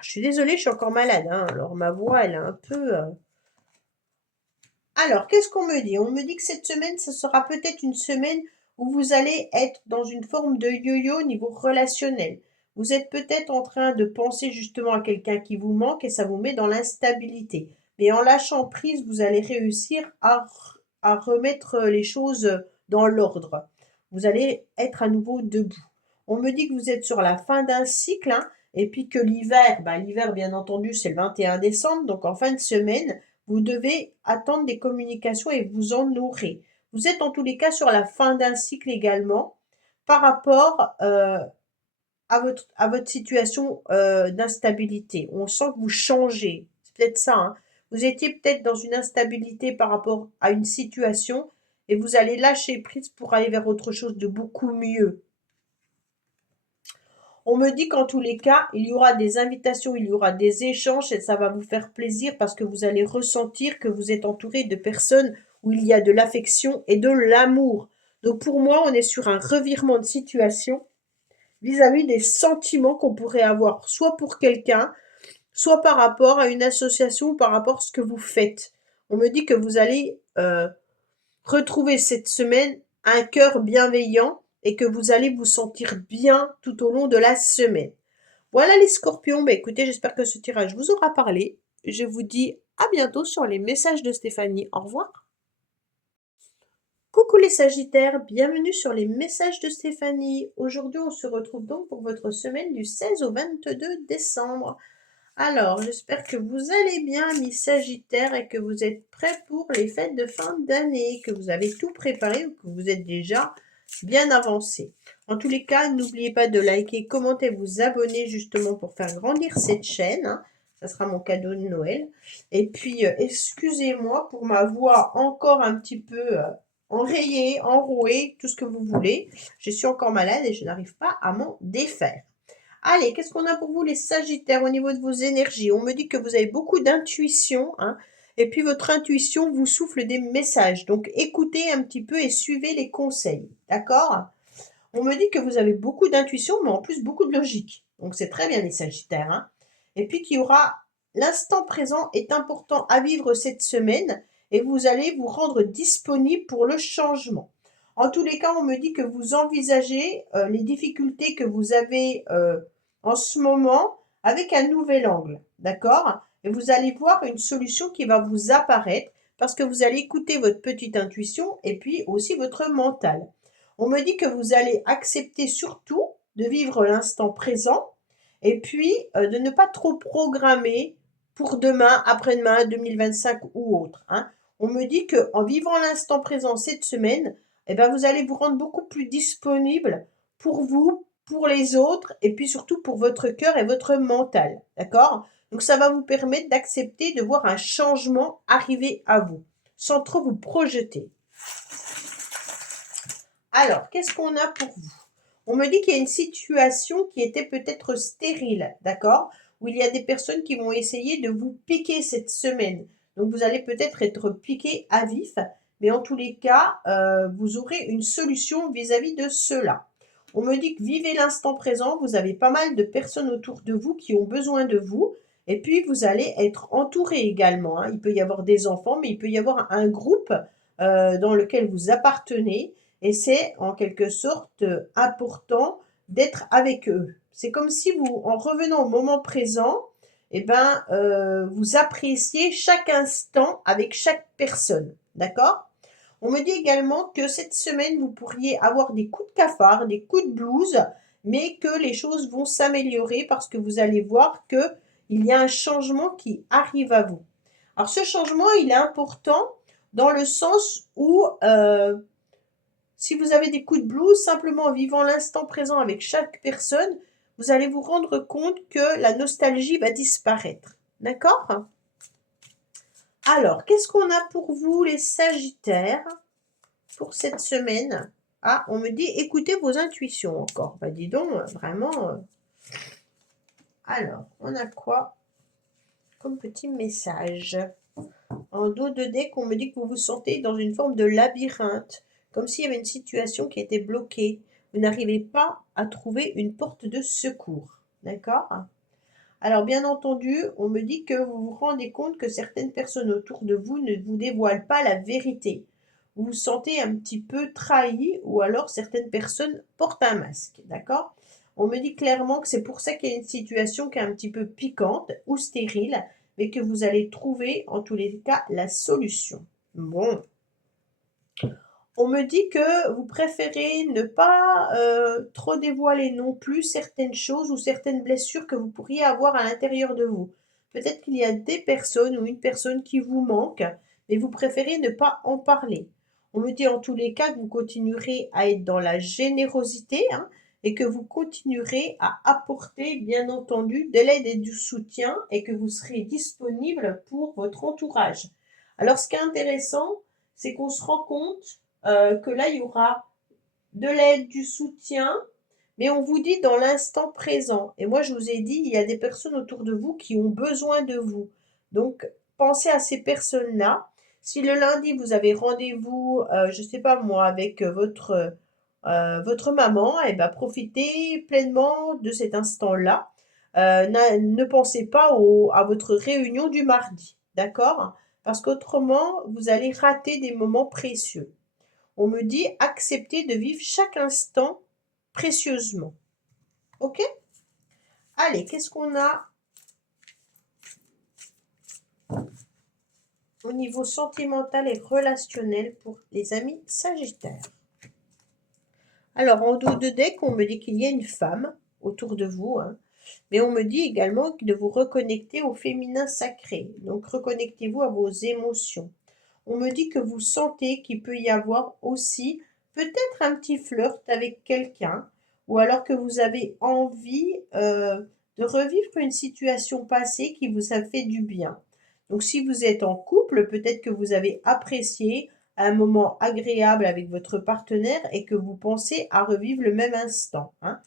je suis désolée, je suis encore malade, hein, alors ma voix, elle est un peu... Alors, qu'est-ce qu'on me dit? On me dit que cette semaine, ce sera peut-être une semaine où vous allez être dans une forme de yo-yo au niveau relationnel. Vous êtes peut-être en train de penser justement à quelqu'un qui vous manque et ça vous met dans l'instabilité. Mais en lâchant prise, vous allez réussir à remettre les choses dans l'ordre. Vous allez être à nouveau debout. On me dit que vous êtes sur la fin d'un cycle, hein, et puis que l'hiver, bien entendu, c'est le 21 décembre, donc en fin de semaine, vous devez attendre des communications et vous en aurez. Vous êtes en tous les cas sur la fin d'un cycle également par rapport à votre situation d'instabilité. On sent que vous changez. C'est peut-être ça, hein. Vous étiez peut-être dans une instabilité par rapport à une situation et vous allez lâcher prise pour aller vers autre chose de beaucoup mieux. On me dit qu'en tous les cas, il y aura des invitations, il y aura des échanges et ça va vous faire plaisir parce que vous allez ressentir que vous êtes entouré de personnes où il y a de l'affection et de l'amour. Donc pour moi, on est sur un revirement de situation vis-à-vis des sentiments qu'on pourrait avoir, soit pour quelqu'un, soit par rapport à une association, ou par rapport à ce que vous faites. On me dit que vous allez retrouver cette semaine un cœur bienveillant et que vous allez vous sentir bien tout au long de la semaine. Voilà les scorpions, bah écoutez, j'espère que ce tirage vous aura parlé. Je vous dis à bientôt sur les messages de Stéphanie. Au revoir. Coucou les sagittaires, bienvenue sur les messages de Stéphanie. Aujourd'hui, on se retrouve donc pour votre semaine du 16 au 22 décembre. Alors, j'espère que vous allez bien, mes sagittaires, et que vous êtes prêts pour les fêtes de fin d'année, que vous avez tout préparé ou que vous êtes déjà bien avancé. En tous les cas, n'oubliez pas de liker, commenter, vous abonner justement pour faire grandir cette chaîne, hein. Ça sera mon cadeau de Noël. Et puis, excusez-moi pour ma voix encore un petit peu enrayée, enrouée, tout ce que vous voulez. Je suis encore malade et je n'arrive pas à m'en défaire. Allez, qu'est-ce qu'on a pour vous les sagittaires au niveau de vos énergies? On me dit que vous avez beaucoup d'intuition, hein, et puis votre intuition vous souffle des messages. Donc écoutez un petit peu et suivez les conseils, d'accord? On me dit que vous avez beaucoup d'intuition, mais en plus beaucoup de logique. Donc c'est très bien les sagittaires, hein. Et puis qu'il y aura l'instant présent est important à vivre cette semaine et vous allez vous rendre disponible pour le changement. En tous les cas, on me dit que vous envisagez les difficultés que vous avez en ce moment avec un nouvel angle, d'accord? Et vous allez voir une solution qui va vous apparaître parce que vous allez écouter votre petite intuition et puis aussi votre mental. On me dit que vous allez accepter surtout de vivre l'instant présent et puis de ne pas trop programmer pour demain, après-demain, 2025 ou autre, hein. On me dit qu'en vivant l'instant présent cette semaine, eh ben, vous allez vous rendre beaucoup plus disponible pour vous, pour les autres, et puis surtout pour votre cœur et votre mental. D'accord? Donc ça va vous permettre d'accepter de voir un changement arriver à vous, sans trop vous projeter. Alors, qu'est-ce qu'on a pour vous? On me dit qu'il y a une situation qui était peut-être stérile, d'accord? Où il y a des personnes qui vont essayer de vous piquer cette semaine. Donc vous allez peut-être être piqué à vif, mais en tous les cas, vous aurez une solution vis-à-vis de cela. On me dit que vivez l'instant présent, vous avez pas mal de personnes autour de vous qui ont besoin de vous, et puis vous allez être entouré également, hein. Il peut y avoir des enfants, mais il peut y avoir un groupe dans lequel vous appartenez, et c'est en quelque sorte important d'être avec eux. C'est comme si vous, en revenant au moment présent, eh ben, vous appréciez chaque instant avec chaque personne. D'accord? On me dit également que cette semaine, vous pourriez avoir des coups de cafard, des coups de blues, mais que les choses vont s'améliorer parce que vous allez voir qu'il y a un changement qui arrive à vous. Alors ce changement, il est important dans le sens où si vous avez des coups de blues, simplement en vivant l'instant présent avec chaque personne, vous allez vous rendre compte que la nostalgie va disparaître. D'accord? Alors, qu'est-ce qu'on a pour vous, les sagittaires, pour cette semaine? Ah, on me dit, écoutez vos intuitions encore. Bah dis donc, vraiment. Alors, on a quoi comme petit message? En dos de deck, on me dit que vous vous sentez dans une forme de labyrinthe, comme s'il y avait une situation qui était bloquée. Vous n'arrivez pas à trouver une porte de secours. D'accord? Alors bien entendu, on me dit que vous vous rendez compte que certaines personnes autour de vous ne vous dévoilent pas la vérité. Vous vous sentez un petit peu trahi ou alors certaines personnes portent un masque, d'accord? On me dit clairement que c'est pour ça qu'il y a une situation qui est un petit peu piquante ou stérile, mais que vous allez trouver en tous les cas la solution. Bon, on me dit que vous préférez ne pas, trop dévoiler non plus certaines choses ou certaines blessures que vous pourriez avoir à l'intérieur de vous. Peut-être qu'il y a des personnes ou une personne qui vous manque, mais vous préférez ne pas en parler. On me dit en tous les cas que vous continuerez à être dans la générosité, hein, et que vous continuerez à apporter, bien entendu, de l'aide et du soutien et que vous serez disponible pour votre entourage. Alors ce qui est intéressant, c'est qu'on se rend compte que là, il y aura de l'aide, du soutien, mais on vous dit dans l'instant présent. Et moi, je vous ai dit, il y a des personnes autour de vous qui ont besoin de vous. Donc, pensez à ces personnes-là. Si le lundi, vous avez rendez-vous, je ne sais pas moi, avec votre maman, eh ben, profitez pleinement de cet instant-là. Ne pensez pas à votre réunion du mardi, d'accord? Parce qu'autrement, vous allez rater des moments précieux. On me dit accepter de vivre chaque instant précieusement. Ok? Allez, qu'est-ce qu'on a au niveau sentimental et relationnel pour les amis sagittaires? Alors, en dos de deck, on me dit qu'il y a une femme autour de vous, hein, mais on me dit également de vous reconnecter au féminin sacré. Donc, reconnectez-vous à vos émotions. On me dit que vous sentez qu'il peut y avoir aussi peut-être un petit flirt avec quelqu'un, ou alors que vous avez envie de revivre une situation passée qui vous a fait du bien. Donc si vous êtes en couple, peut-être que vous avez apprécié un moment agréable avec votre partenaire et que vous pensez à revivre le même instant, hein.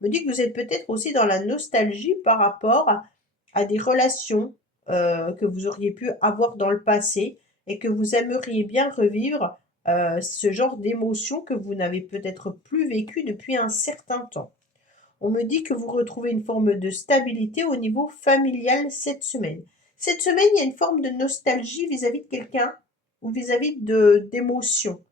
On me dit que vous êtes peut-être aussi dans la nostalgie par rapport à des relations que vous auriez pu avoir dans le passé et que vous aimeriez bien revivre ce genre d'émotion que vous n'avez peut-être plus vécu depuis un certain temps. On me dit que vous retrouvez une forme de stabilité au niveau familial cette semaine. Cette semaine, il y a une forme de nostalgie vis-à-vis de quelqu'un ou vis-à-vis d'émotions.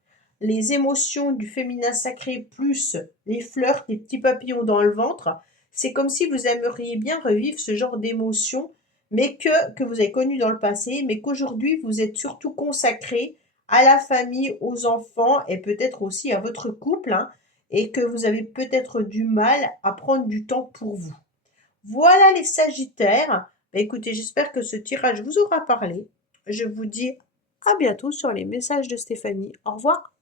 Les émotions du féminin sacré plus les fleurs, les petits papillons dans le ventre, c'est comme si vous aimeriez bien revivre ce genre d'émotions, mais que vous avez connu dans le passé, mais qu'aujourd'hui vous êtes surtout consacré à la famille, aux enfants et peut-être aussi à votre couple, hein, et que vous avez peut-être du mal à prendre du temps pour vous. Voilà les Sagittaires. Bah, écoutez, j'espère que ce tirage vous aura parlé. Je vous dis à bientôt sur les messages de Stéphanie. Au revoir.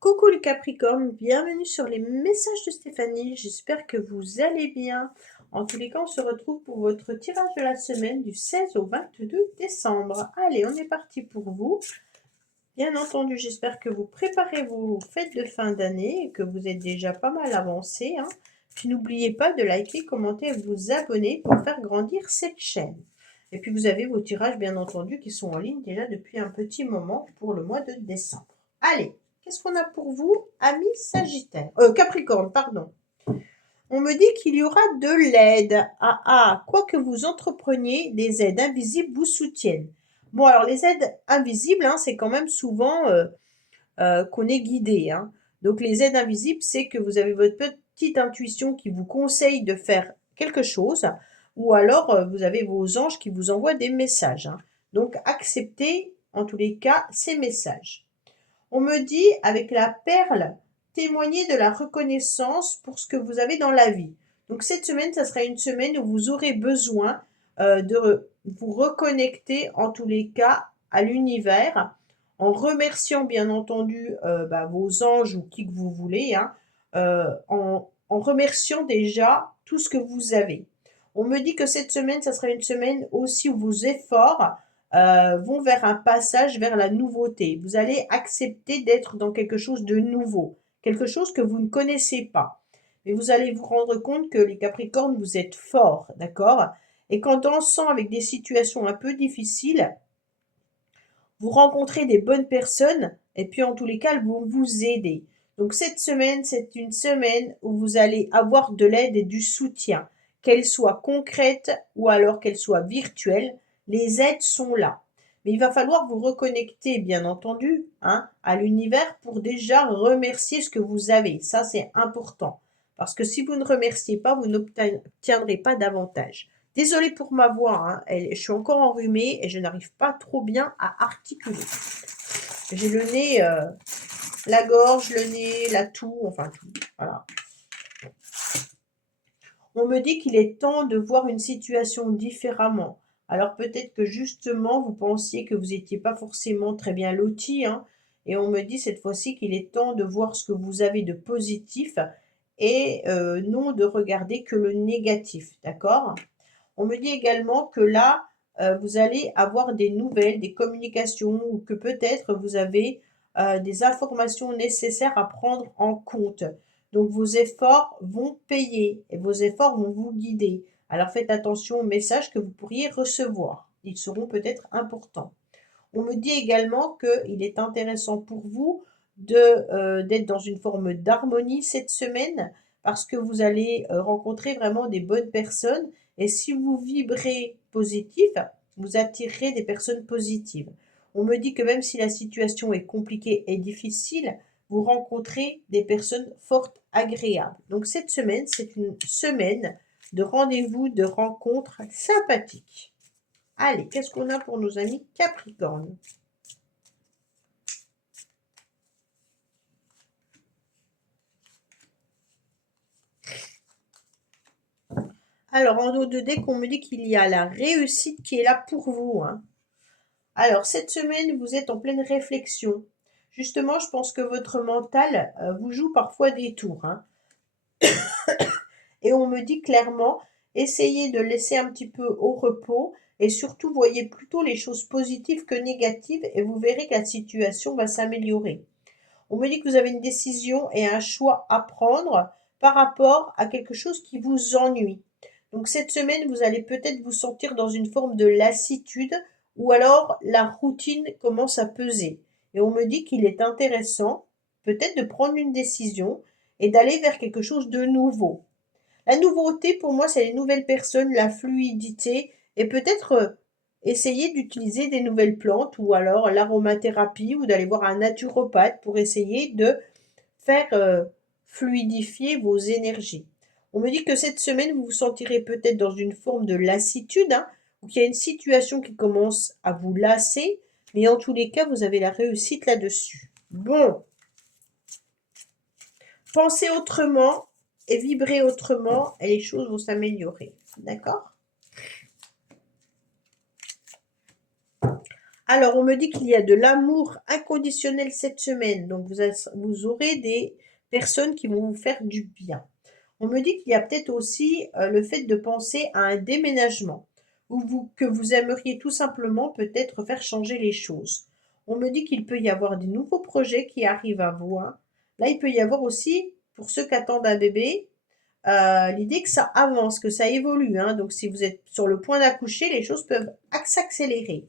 Coucou les Capricornes, bienvenue sur les messages de Stéphanie. J'espère que vous allez bien. En tous les cas, on se retrouve pour votre tirage de la semaine du 16 au 22 décembre. Allez, on est parti pour vous. Bien entendu, j'espère que vous préparez vos fêtes de fin d'année et que vous êtes déjà pas mal avancé, hein. Puis n'oubliez pas de liker, commenter et vous abonner pour faire grandir cette chaîne. Et puis vous avez vos tirages, bien entendu, qui sont en ligne déjà depuis un petit moment pour le mois de décembre. Allez, qu'est-ce qu'on a pour vous, amis Sagittaires Capricorne, pardon. On me dit qu'il y aura de l'aide. Quoi que vous entrepreniez, des aides invisibles vous soutiennent. Bon, alors les aides invisibles, hein, c'est quand même souvent qu'on est guidé, hein. Donc les aides invisibles, c'est que vous avez votre petite intuition qui vous conseille de faire quelque chose, ou alors vous avez vos anges qui vous envoient des messages, hein. Donc acceptez en tous les cas ces messages. On me dit avec la perle, témoignez de la reconnaissance pour ce que vous avez dans la vie. Donc cette semaine, ça sera une semaine où vous aurez besoin de vous reconnecter en tous les cas à l'univers en remerciant bien entendu vos anges ou qui que vous voulez, hein, en remerciant déjà tout ce que vous avez. On me dit que cette semaine, ça sera une semaine aussi où vos efforts vont vers un passage vers la nouveauté. Vous allez accepter d'être dans quelque chose de nouveau, quelque chose que vous ne connaissez pas. Mais vous allez vous rendre compte que les Capricornes, vous êtes forts, d'accord? Et qu'en dansant avec des situations un peu difficiles, vous rencontrez des bonnes personnes et puis en tous les cas, elles vont vous aider. Donc cette semaine, c'est une semaine où vous allez avoir de l'aide et du soutien. qu'elles soient concrètes ou alors qu'elles soient virtuelles, les aides sont là. Mais il va falloir vous reconnecter, bien entendu, hein, à l'univers pour déjà remercier ce que vous avez. Ça, c'est important. Parce que si vous ne remerciez pas, vous n'obtiendrez pas davantage. Désolée pour ma voix, hein, je suis encore enrhumée et je n'arrive pas trop bien à articuler. J'ai le nez, la gorge, le nez, la toux, enfin tout. Voilà. On me dit qu'il est temps de voir une situation différemment. Alors peut-être que justement, vous pensiez que vous n'étiez pas forcément très bien loti, hein, et on me dit cette fois-ci qu'il est temps de voir ce que vous avez de positif et non de regarder que le négatif, d'accord? On me dit également que là, vous allez avoir des nouvelles, des communications ou que peut-être vous avez des informations nécessaires à prendre en compte. Donc vos efforts vont payer et vos efforts vont vous guider. Alors faites attention aux messages que vous pourriez recevoir. Ils seront peut-être importants. On me dit également qu'il est intéressant pour vous d'être dans une forme d'harmonie cette semaine parce que vous allez rencontrer vraiment des bonnes personnes et si vous vibrez positif, vous attirerez des personnes positives. On me dit que même si la situation est compliquée et difficile, vous rencontrez des personnes fortes, agréables. Donc cette semaine, c'est une semaine de rendez-vous, de rencontres sympathiques. Allez, qu'est-ce qu'on a pour nos amis Capricorne? Alors, en haut de deck, on me dit qu'il y a la réussite qui est là pour vous, hein. Alors, cette semaine, vous êtes en pleine réflexion. Justement, je pense que votre mental vous joue parfois des tours, hein. Et on me dit clairement, essayez de laisser un petit peu au repos et surtout voyez plutôt les choses positives que négatives et vous verrez que la situation va s'améliorer. On me dit que vous avez une décision et un choix à prendre par rapport à quelque chose qui vous ennuie. Donc cette semaine, vous allez peut-être vous sentir dans une forme de lassitude ou alors la routine commence à peser. Et on me dit qu'il est intéressant peut-être de prendre une décision et d'aller vers quelque chose de nouveau. La nouveauté, pour moi, c'est les nouvelles personnes, la fluidité et peut-être essayer d'utiliser des nouvelles plantes ou alors l'aromathérapie ou d'aller voir un naturopathe pour essayer de faire fluidifier vos énergies. On me dit que cette semaine, vous vous sentirez peut-être dans une forme de lassitude, hein, ou qu'il y a une situation qui commence à vous lasser, mais en tous les cas, vous avez la réussite là-dessus. Bon, pensez autrement et vibrez autrement et les choses vont s'améliorer. D'accord? Alors, on me dit qu'il y a de l'amour inconditionnel cette semaine. Donc, vous aurez des personnes qui vont vous faire du bien. On me dit qu'il y a peut-être aussi le fait de penser à un déménagement ou que vous aimeriez tout simplement peut-être faire changer les choses. On me dit qu'il peut y avoir des nouveaux projets qui arrivent à vous, hein. Là, il peut y avoir aussi, pour ceux qui attendent un bébé, l'idée que ça avance, que ça évolue, hein. Donc, si vous êtes sur le point d'accoucher, les choses peuvent s'accélérer.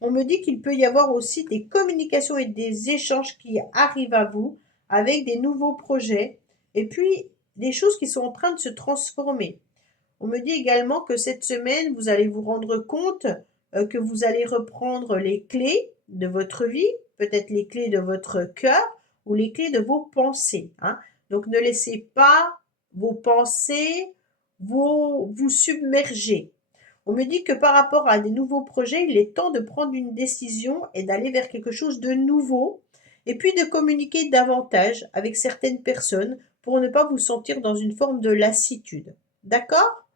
On me dit qu'il peut y avoir aussi des communications et des échanges qui arrivent à vous avec des nouveaux projets et puis des choses qui sont en train de se transformer. On me dit également que cette semaine, vous allez vous rendre compte que vous allez reprendre les clés de votre vie, peut-être les clés de votre cœur ou les clés de vos pensées, hein. Donc ne laissez pas vos pensées vous submerger. On me dit que par rapport à des nouveaux projets, il est temps de prendre une décision et d'aller vers quelque chose de nouveau, et puis de communiquer davantage avec certaines personnes pour ne pas vous sentir dans une forme de lassitude. D'accord?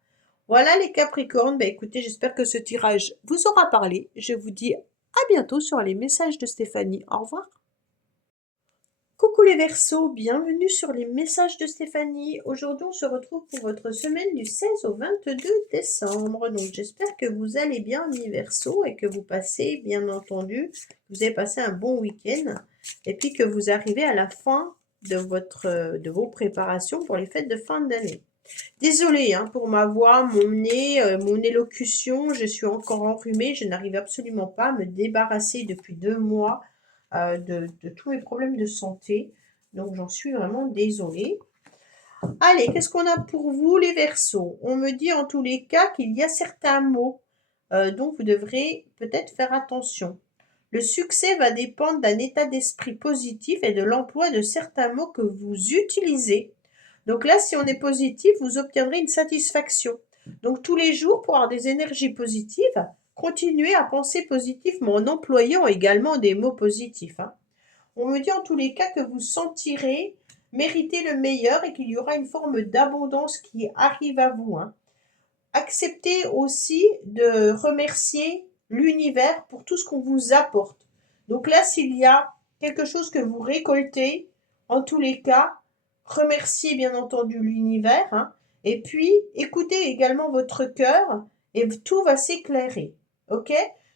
Voilà les Capricornes. Ben, écoutez, j'espère que ce tirage vous aura parlé. Je vous dis à bientôt sur les messages de Stéphanie. Au revoir. Coucou les Verseaux, bienvenue sur les messages de Stéphanie. Aujourd'hui, on se retrouve pour votre semaine du 16 au 22 décembre. Donc, j'espère que vous allez bien, mes Verseaux, et que vous passez, bien entendu, vous avez passé un bon week-end, et puis que vous arrivez à la fin de vos préparations pour les fêtes de fin d'année. Désolée hein, pour ma voix, mon nez, mon élocution, je suis encore enrhumée, je n'arrive absolument pas à me débarrasser depuis 2 mois de tous mes problèmes de santé. Donc j'en suis vraiment désolée. Allez, qu'est-ce qu'on a pour vous, les Verseaux? On me dit en tous les cas qu'il y a certains mots dont vous devrez peut-être faire attention. Le succès va dépendre d'un état d'esprit positif et de l'emploi de certains mots que vous utilisez. Donc là, si on est positif, vous obtiendrez une satisfaction. Donc tous les jours, pour avoir des énergies positives, continuez à penser positivement en employant également des mots positifs, hein. On me dit en tous les cas que vous sentirez mériter le meilleur et qu'il y aura une forme d'abondance qui arrive à vous, hein. Acceptez aussi de remercier l'univers pour tout ce qu'on vous apporte. Donc là, s'il y a quelque chose que vous récoltez, en tous les cas, remerciez bien entendu l'univers, hein, et puis écoutez également votre cœur et tout va s'éclairer. Ok?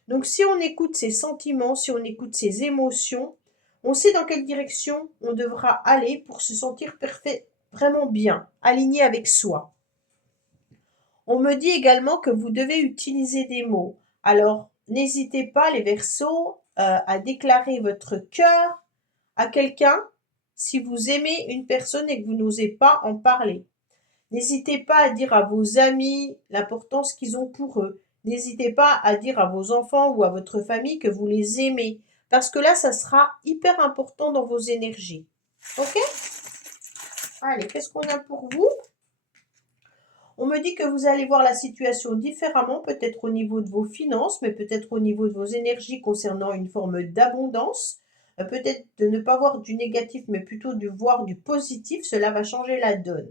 Donc si on écoute ses sentiments, si on écoute ses émotions, on sait dans quelle direction on devra aller pour se sentir parfait, vraiment bien, aligné avec soi. On me dit également que vous devez utiliser des mots. Alors, n'hésitez pas, les Verseaux, à déclarer votre cœur à quelqu'un si vous aimez une personne et que vous n'osez pas en parler. N'hésitez pas à dire à vos amis l'importance qu'ils ont pour eux. N'hésitez pas à dire à vos enfants ou à votre famille que vous les aimez. Parce que là, ça sera hyper important dans vos énergies. Ok? Allez, qu'est-ce qu'on a pour vous? On me dit que vous allez voir la situation différemment, peut-être au niveau de vos finances, mais peut-être au niveau de vos énergies concernant une forme d'abondance. Peut-être de ne pas voir du négatif, mais plutôt de voir du positif. Cela va changer la donne.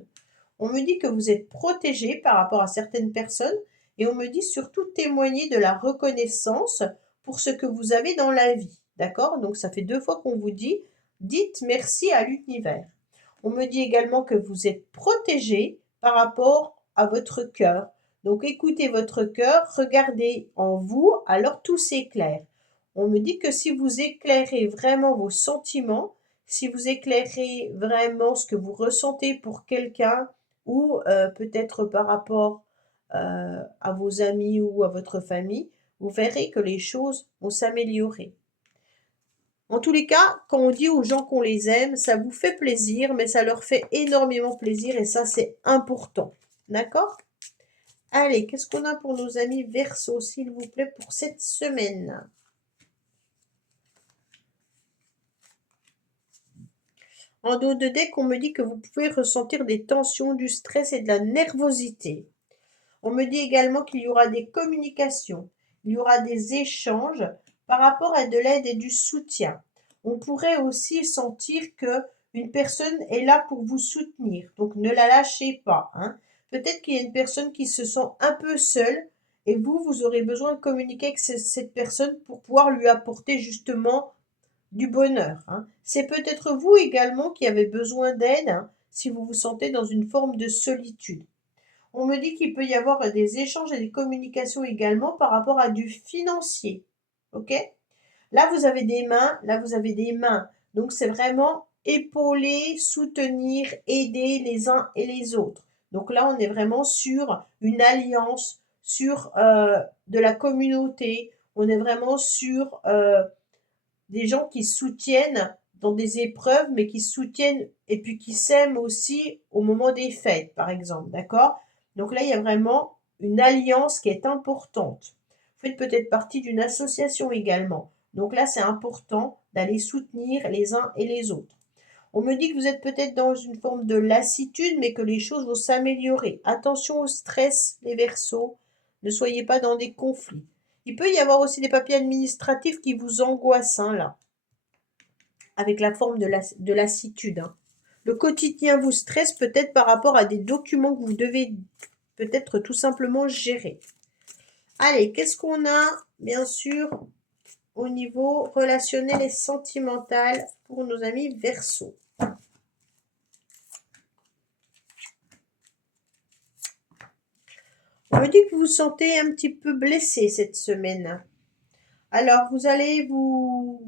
On me dit que vous êtes protégé par rapport à certaines personnes et on me dit surtout témoigner de la reconnaissance pour ce que vous avez dans la vie. D'accord? Donc ça fait 2 fois qu'on vous dit, dites merci à l'univers. On me dit également que vous êtes protégé par rapport à votre cœur. Donc écoutez votre cœur, regardez en vous, alors tout s'éclaire. On me dit que si vous éclairez vraiment vos sentiments, si vous éclairez vraiment ce que vous ressentez pour quelqu'un ou peut-être par rapport à vos amis ou à votre famille, vous verrez que les choses vont s'améliorer. En tous les cas, quand on dit aux gens qu'on les aime, ça vous fait plaisir, mais ça leur fait énormément plaisir et ça, c'est important. D'accord? Allez, qu'est-ce qu'on a pour nos amis Verseaux, s'il vous plaît, pour cette semaine? En dos de deck, on me dit que vous pouvez ressentir des tensions, du stress et de la nervosité. On me dit également qu'il y aura des communications, il y aura des échanges par rapport à de l'aide et du soutien. On pourrait aussi sentir que une personne est là pour vous soutenir, donc ne la lâchez pas, hein. Peut-être qu'il y a une personne qui se sent un peu seule et vous aurez besoin de communiquer avec cette personne pour pouvoir lui apporter justement du bonheur, hein. C'est peut-être vous également qui avez besoin d'aide, hein, si vous vous sentez dans une forme de solitude. On me dit qu'il peut y avoir des échanges et des communications également par rapport à du financier. Ok? Là, vous avez des mains, là, vous avez des mains. Donc, c'est vraiment épauler, soutenir, aider les uns et les autres. Donc là, on est vraiment sur une alliance, sur de la communauté. On est vraiment sur des gens qui soutiennent dans des épreuves, mais qui soutiennent et puis qui s'aiment aussi au moment des fêtes, par exemple. D'accord? Donc là, il y a vraiment une alliance qui est importante. Vous faites peut-être partie d'une association également. Donc là, c'est important d'aller soutenir les uns et les autres. On me dit que vous êtes peut-être dans une forme de lassitude, mais que les choses vont s'améliorer. Attention au stress, les Verseaux. Ne soyez pas dans des conflits. Il peut y avoir aussi des papiers administratifs qui vous angoissent, hein, là, avec la forme de lassitude, hein. Le quotidien vous stresse peut-être par rapport à des documents que vous devez peut-être tout simplement gérer. Allez, qu'est-ce qu'on a, bien sûr, au niveau relationnel et sentimental pour nos amis Verseaux? On me dit que vous vous sentez un petit peu blessé cette semaine. Alors, vous allez vous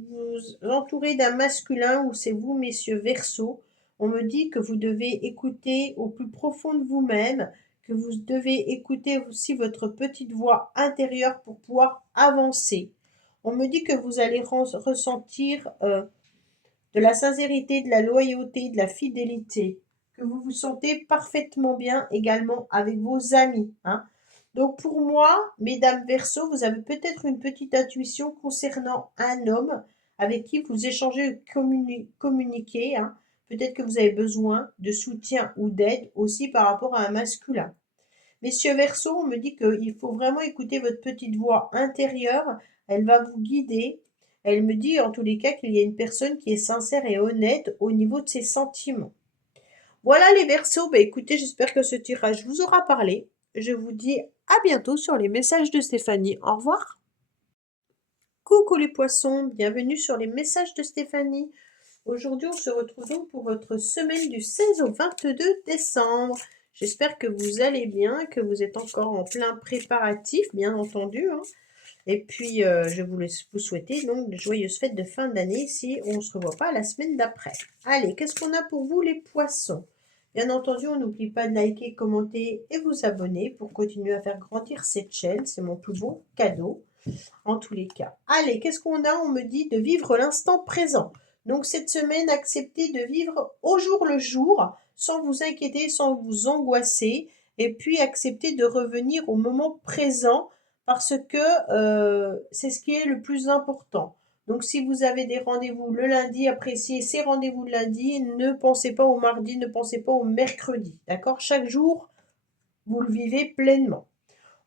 entourer d'un masculin ou c'est vous, messieurs Verseaux. On me dit que vous devez écouter au plus profond de vous-même, que vous devez écouter aussi votre petite voix intérieure pour pouvoir avancer. On me dit que vous allez ressentir de la sincérité, de la loyauté, de la fidélité, que que vous vous sentez parfaitement bien également avec vos amis, hein. Donc pour moi, mesdames Verseau, vous avez peut-être une petite intuition concernant un homme avec qui vous échangez, communiquez, hein. Peut-être que vous avez besoin de soutien ou d'aide aussi par rapport à un masculin. Messieurs Verseau, on me dit qu'il faut vraiment écouter votre petite voix intérieure. Elle va vous guider. Elle me dit en tous les cas qu'il y a une personne qui est sincère et honnête au niveau de ses sentiments. Voilà les Verseaux. Bah, écoutez, j'espère que ce tirage vous aura parlé. Je vous dis à bientôt sur les messages de Stéphanie. Au revoir. Coucou les poissons, bienvenue sur les messages de Stéphanie. Aujourd'hui, on se retrouve donc pour votre semaine du 16 au 22 décembre. J'espère que vous allez bien, que vous êtes encore en plein préparatif, bien entendu, hein. Et puis, je voulais vous souhaiter donc de joyeuses fêtes de fin d'année si on ne se revoit pas la semaine d'après. Allez, qu'est-ce qu'on a pour vous les poissons? Bien entendu, on n'oublie pas de liker, commenter et vous abonner pour continuer à faire grandir cette chaîne. C'est mon plus beau cadeau en tous les cas. Allez, qu'est-ce qu'on a? On me dit de vivre l'instant présent. Donc cette semaine, acceptez de vivre au jour le jour, sans vous inquiéter, sans vous angoisser, et puis acceptez de revenir au moment présent, parce que c'est ce qui est le plus important. Donc si vous avez des rendez-vous le lundi, appréciez ces rendez-vous le lundi, ne pensez pas au mardi, ne pensez pas au mercredi, d'accord? Chaque jour, vous le vivez pleinement.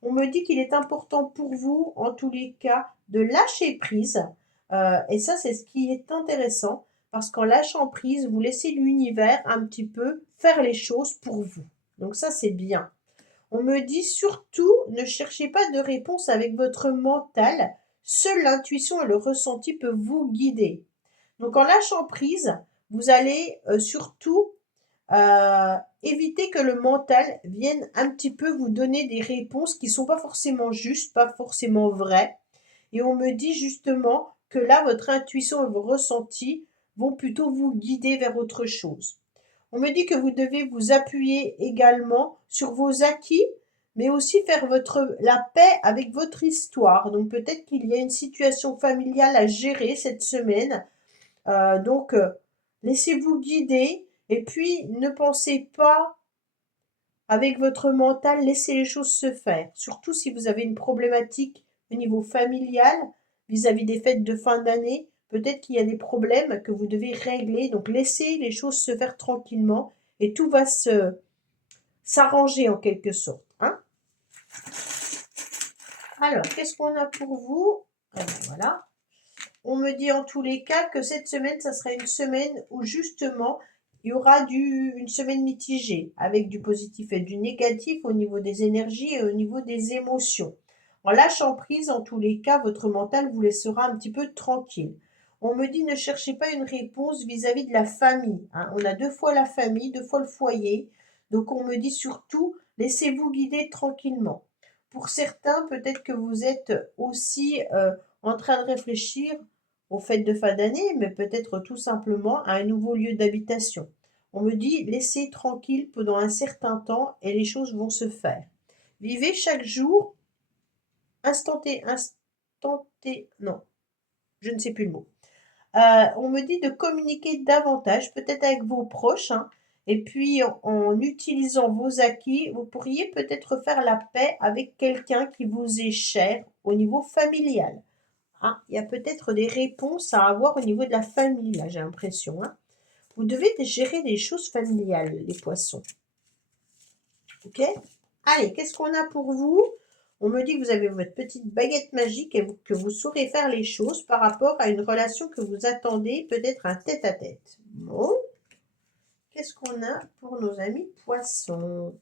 On me dit qu'il est important pour vous, en tous les cas, de lâcher prise. Et ça, c'est ce qui est intéressant, parce qu'en lâchant prise, vous laissez l'univers un petit peu faire les choses pour vous. Donc ça, c'est bien. On me dit surtout, ne cherchez pas de réponse avec votre mental. Seule l'intuition et le ressenti peuvent vous guider. Donc en lâchant prise, vous allez surtout éviter que le mental vienne un petit peu vous donner des réponses qui ne sont pas forcément justes, pas forcément vraies. Et on me dit justement que là, votre intuition et vos ressentis vont plutôt vous guider vers autre chose. On me dit que vous devez vous appuyer également sur vos acquis, mais aussi faire la paix avec votre histoire. Donc peut-être qu'il y a une situation familiale à gérer cette semaine. Donc laissez-vous guider et puis ne pensez pas avec votre mental, laissez les choses se faire. Surtout si vous avez une problématique au niveau familial, vis-à-vis des fêtes de fin d'année, peut-être qu'il y a des problèmes que vous devez régler. Donc laissez les choses se faire tranquillement et tout va s'arranger en quelque sorte, hein. Alors, qu'est-ce qu'on a pour vous? Alors, voilà. On me dit en tous les cas que cette semaine, ça sera une semaine où justement, il y aura une semaine mitigée, avec du positif et du négatif au niveau des énergies et au niveau des émotions. En lâchant prise, en tous les cas, votre mental vous laissera un petit peu tranquille. On me dit ne cherchez pas une réponse vis-à-vis de la famille, hein. On a 2 fois la famille, 2 fois le foyer. Donc on me dit surtout, laissez-vous guider tranquillement. Pour certains, peut-être que vous êtes aussi en train de réfléchir aux fêtes de fin d'année, mais peut-être tout simplement à un nouveau lieu d'habitation. On me dit laissez tranquille pendant un certain temps et les choses vont se faire. Vivez chaque jour non, je ne sais plus le mot. On me dit de communiquer davantage, peut-être avec vos proches, hein, et puis en utilisant vos acquis, vous pourriez peut-être faire la paix avec quelqu'un qui vous est cher au niveau familial. Ah, il y a peut-être des réponses à avoir au niveau de la famille, là, j'ai l'impression, hein. Vous devez gérer des choses familiales, les poissons. Ok? Allez, qu'est-ce qu'on a pour vous? On me dit que vous avez votre petite baguette magique et que vous saurez faire les choses par rapport à une relation que vous attendez, peut-être un tête-à-tête. Bon. Qu'est-ce qu'on a pour nos amis poissons?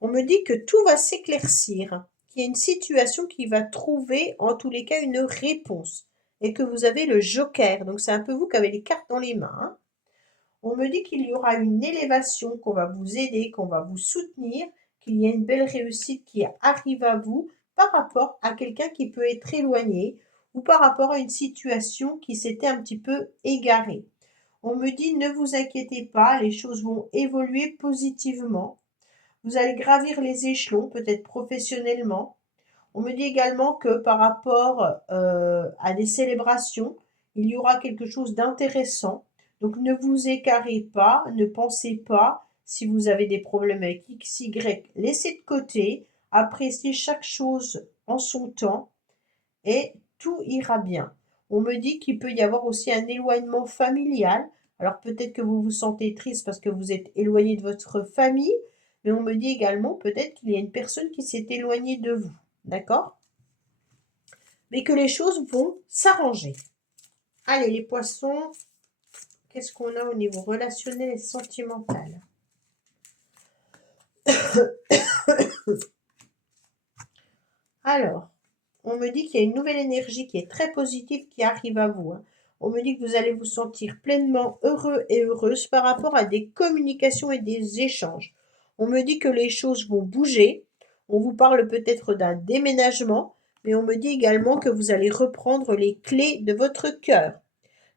On me dit que tout va s'éclaircir, qu'il y a une situation qui va trouver, en tous les cas, une réponse. Et que vous avez le joker. Donc, c'est un peu vous qui avez les cartes dans les mains, hein. On me dit qu'il y aura une élévation, qu'on va vous aider, qu'on va vous soutenir, qu'il y a une belle réussite qui arrive à vous par rapport à quelqu'un qui peut être éloigné ou par rapport à une situation qui s'était un petit peu égarée. On me dit ne vous inquiétez pas, les choses vont évoluer positivement. Vous allez gravir les échelons, peut-être professionnellement. On me dit également que par rapport à des célébrations, il y aura quelque chose d'intéressant. Donc ne vous écartez pas, ne pensez pas, si vous avez des problèmes avec X, Y, laissez de côté, appréciez chaque chose en son temps et tout ira bien. On me dit qu'il peut y avoir aussi un éloignement familial. Alors peut-être que vous vous sentez triste parce que vous êtes éloigné de votre famille, mais on me dit également peut-être qu'il y a une personne qui s'est éloignée de vous. D'accord? Mais que les choses vont s'arranger. Allez, les poissons, qu'est-ce qu'on a au niveau relationnel et sentimental? Alors, on me dit qu'il y a une nouvelle énergie qui est très positive qui arrive à vous, hein. On me dit que vous allez vous sentir pleinement heureux et heureuse par rapport à des communications et des échanges. On me dit que les choses vont bouger. On vous parle peut-être d'un déménagement, mais on me dit également que vous allez reprendre les clés de votre cœur.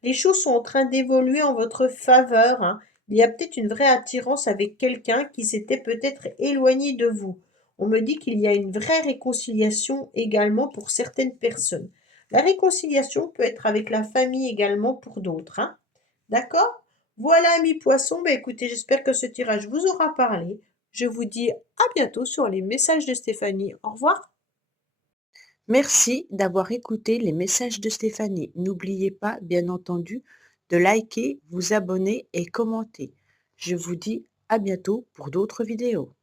Les choses sont en train d'évoluer en votre faveur, hein. Il y a peut-être une vraie attirance avec quelqu'un qui s'était peut-être éloigné de vous. On me dit qu'il y a une vraie réconciliation également pour certaines personnes. La réconciliation peut être avec la famille également pour d'autres, hein. D'accord? Voilà, amis poissons. Ben, écoutez, j'espère que ce tirage vous aura parlé. Je vous dis à bientôt sur les messages de Stéphanie. Au revoir. Merci d'avoir écouté les messages de Stéphanie. N'oubliez pas, bien entendu, de liker, vous abonner et commenter. Je vous dis à bientôt pour d'autres vidéos.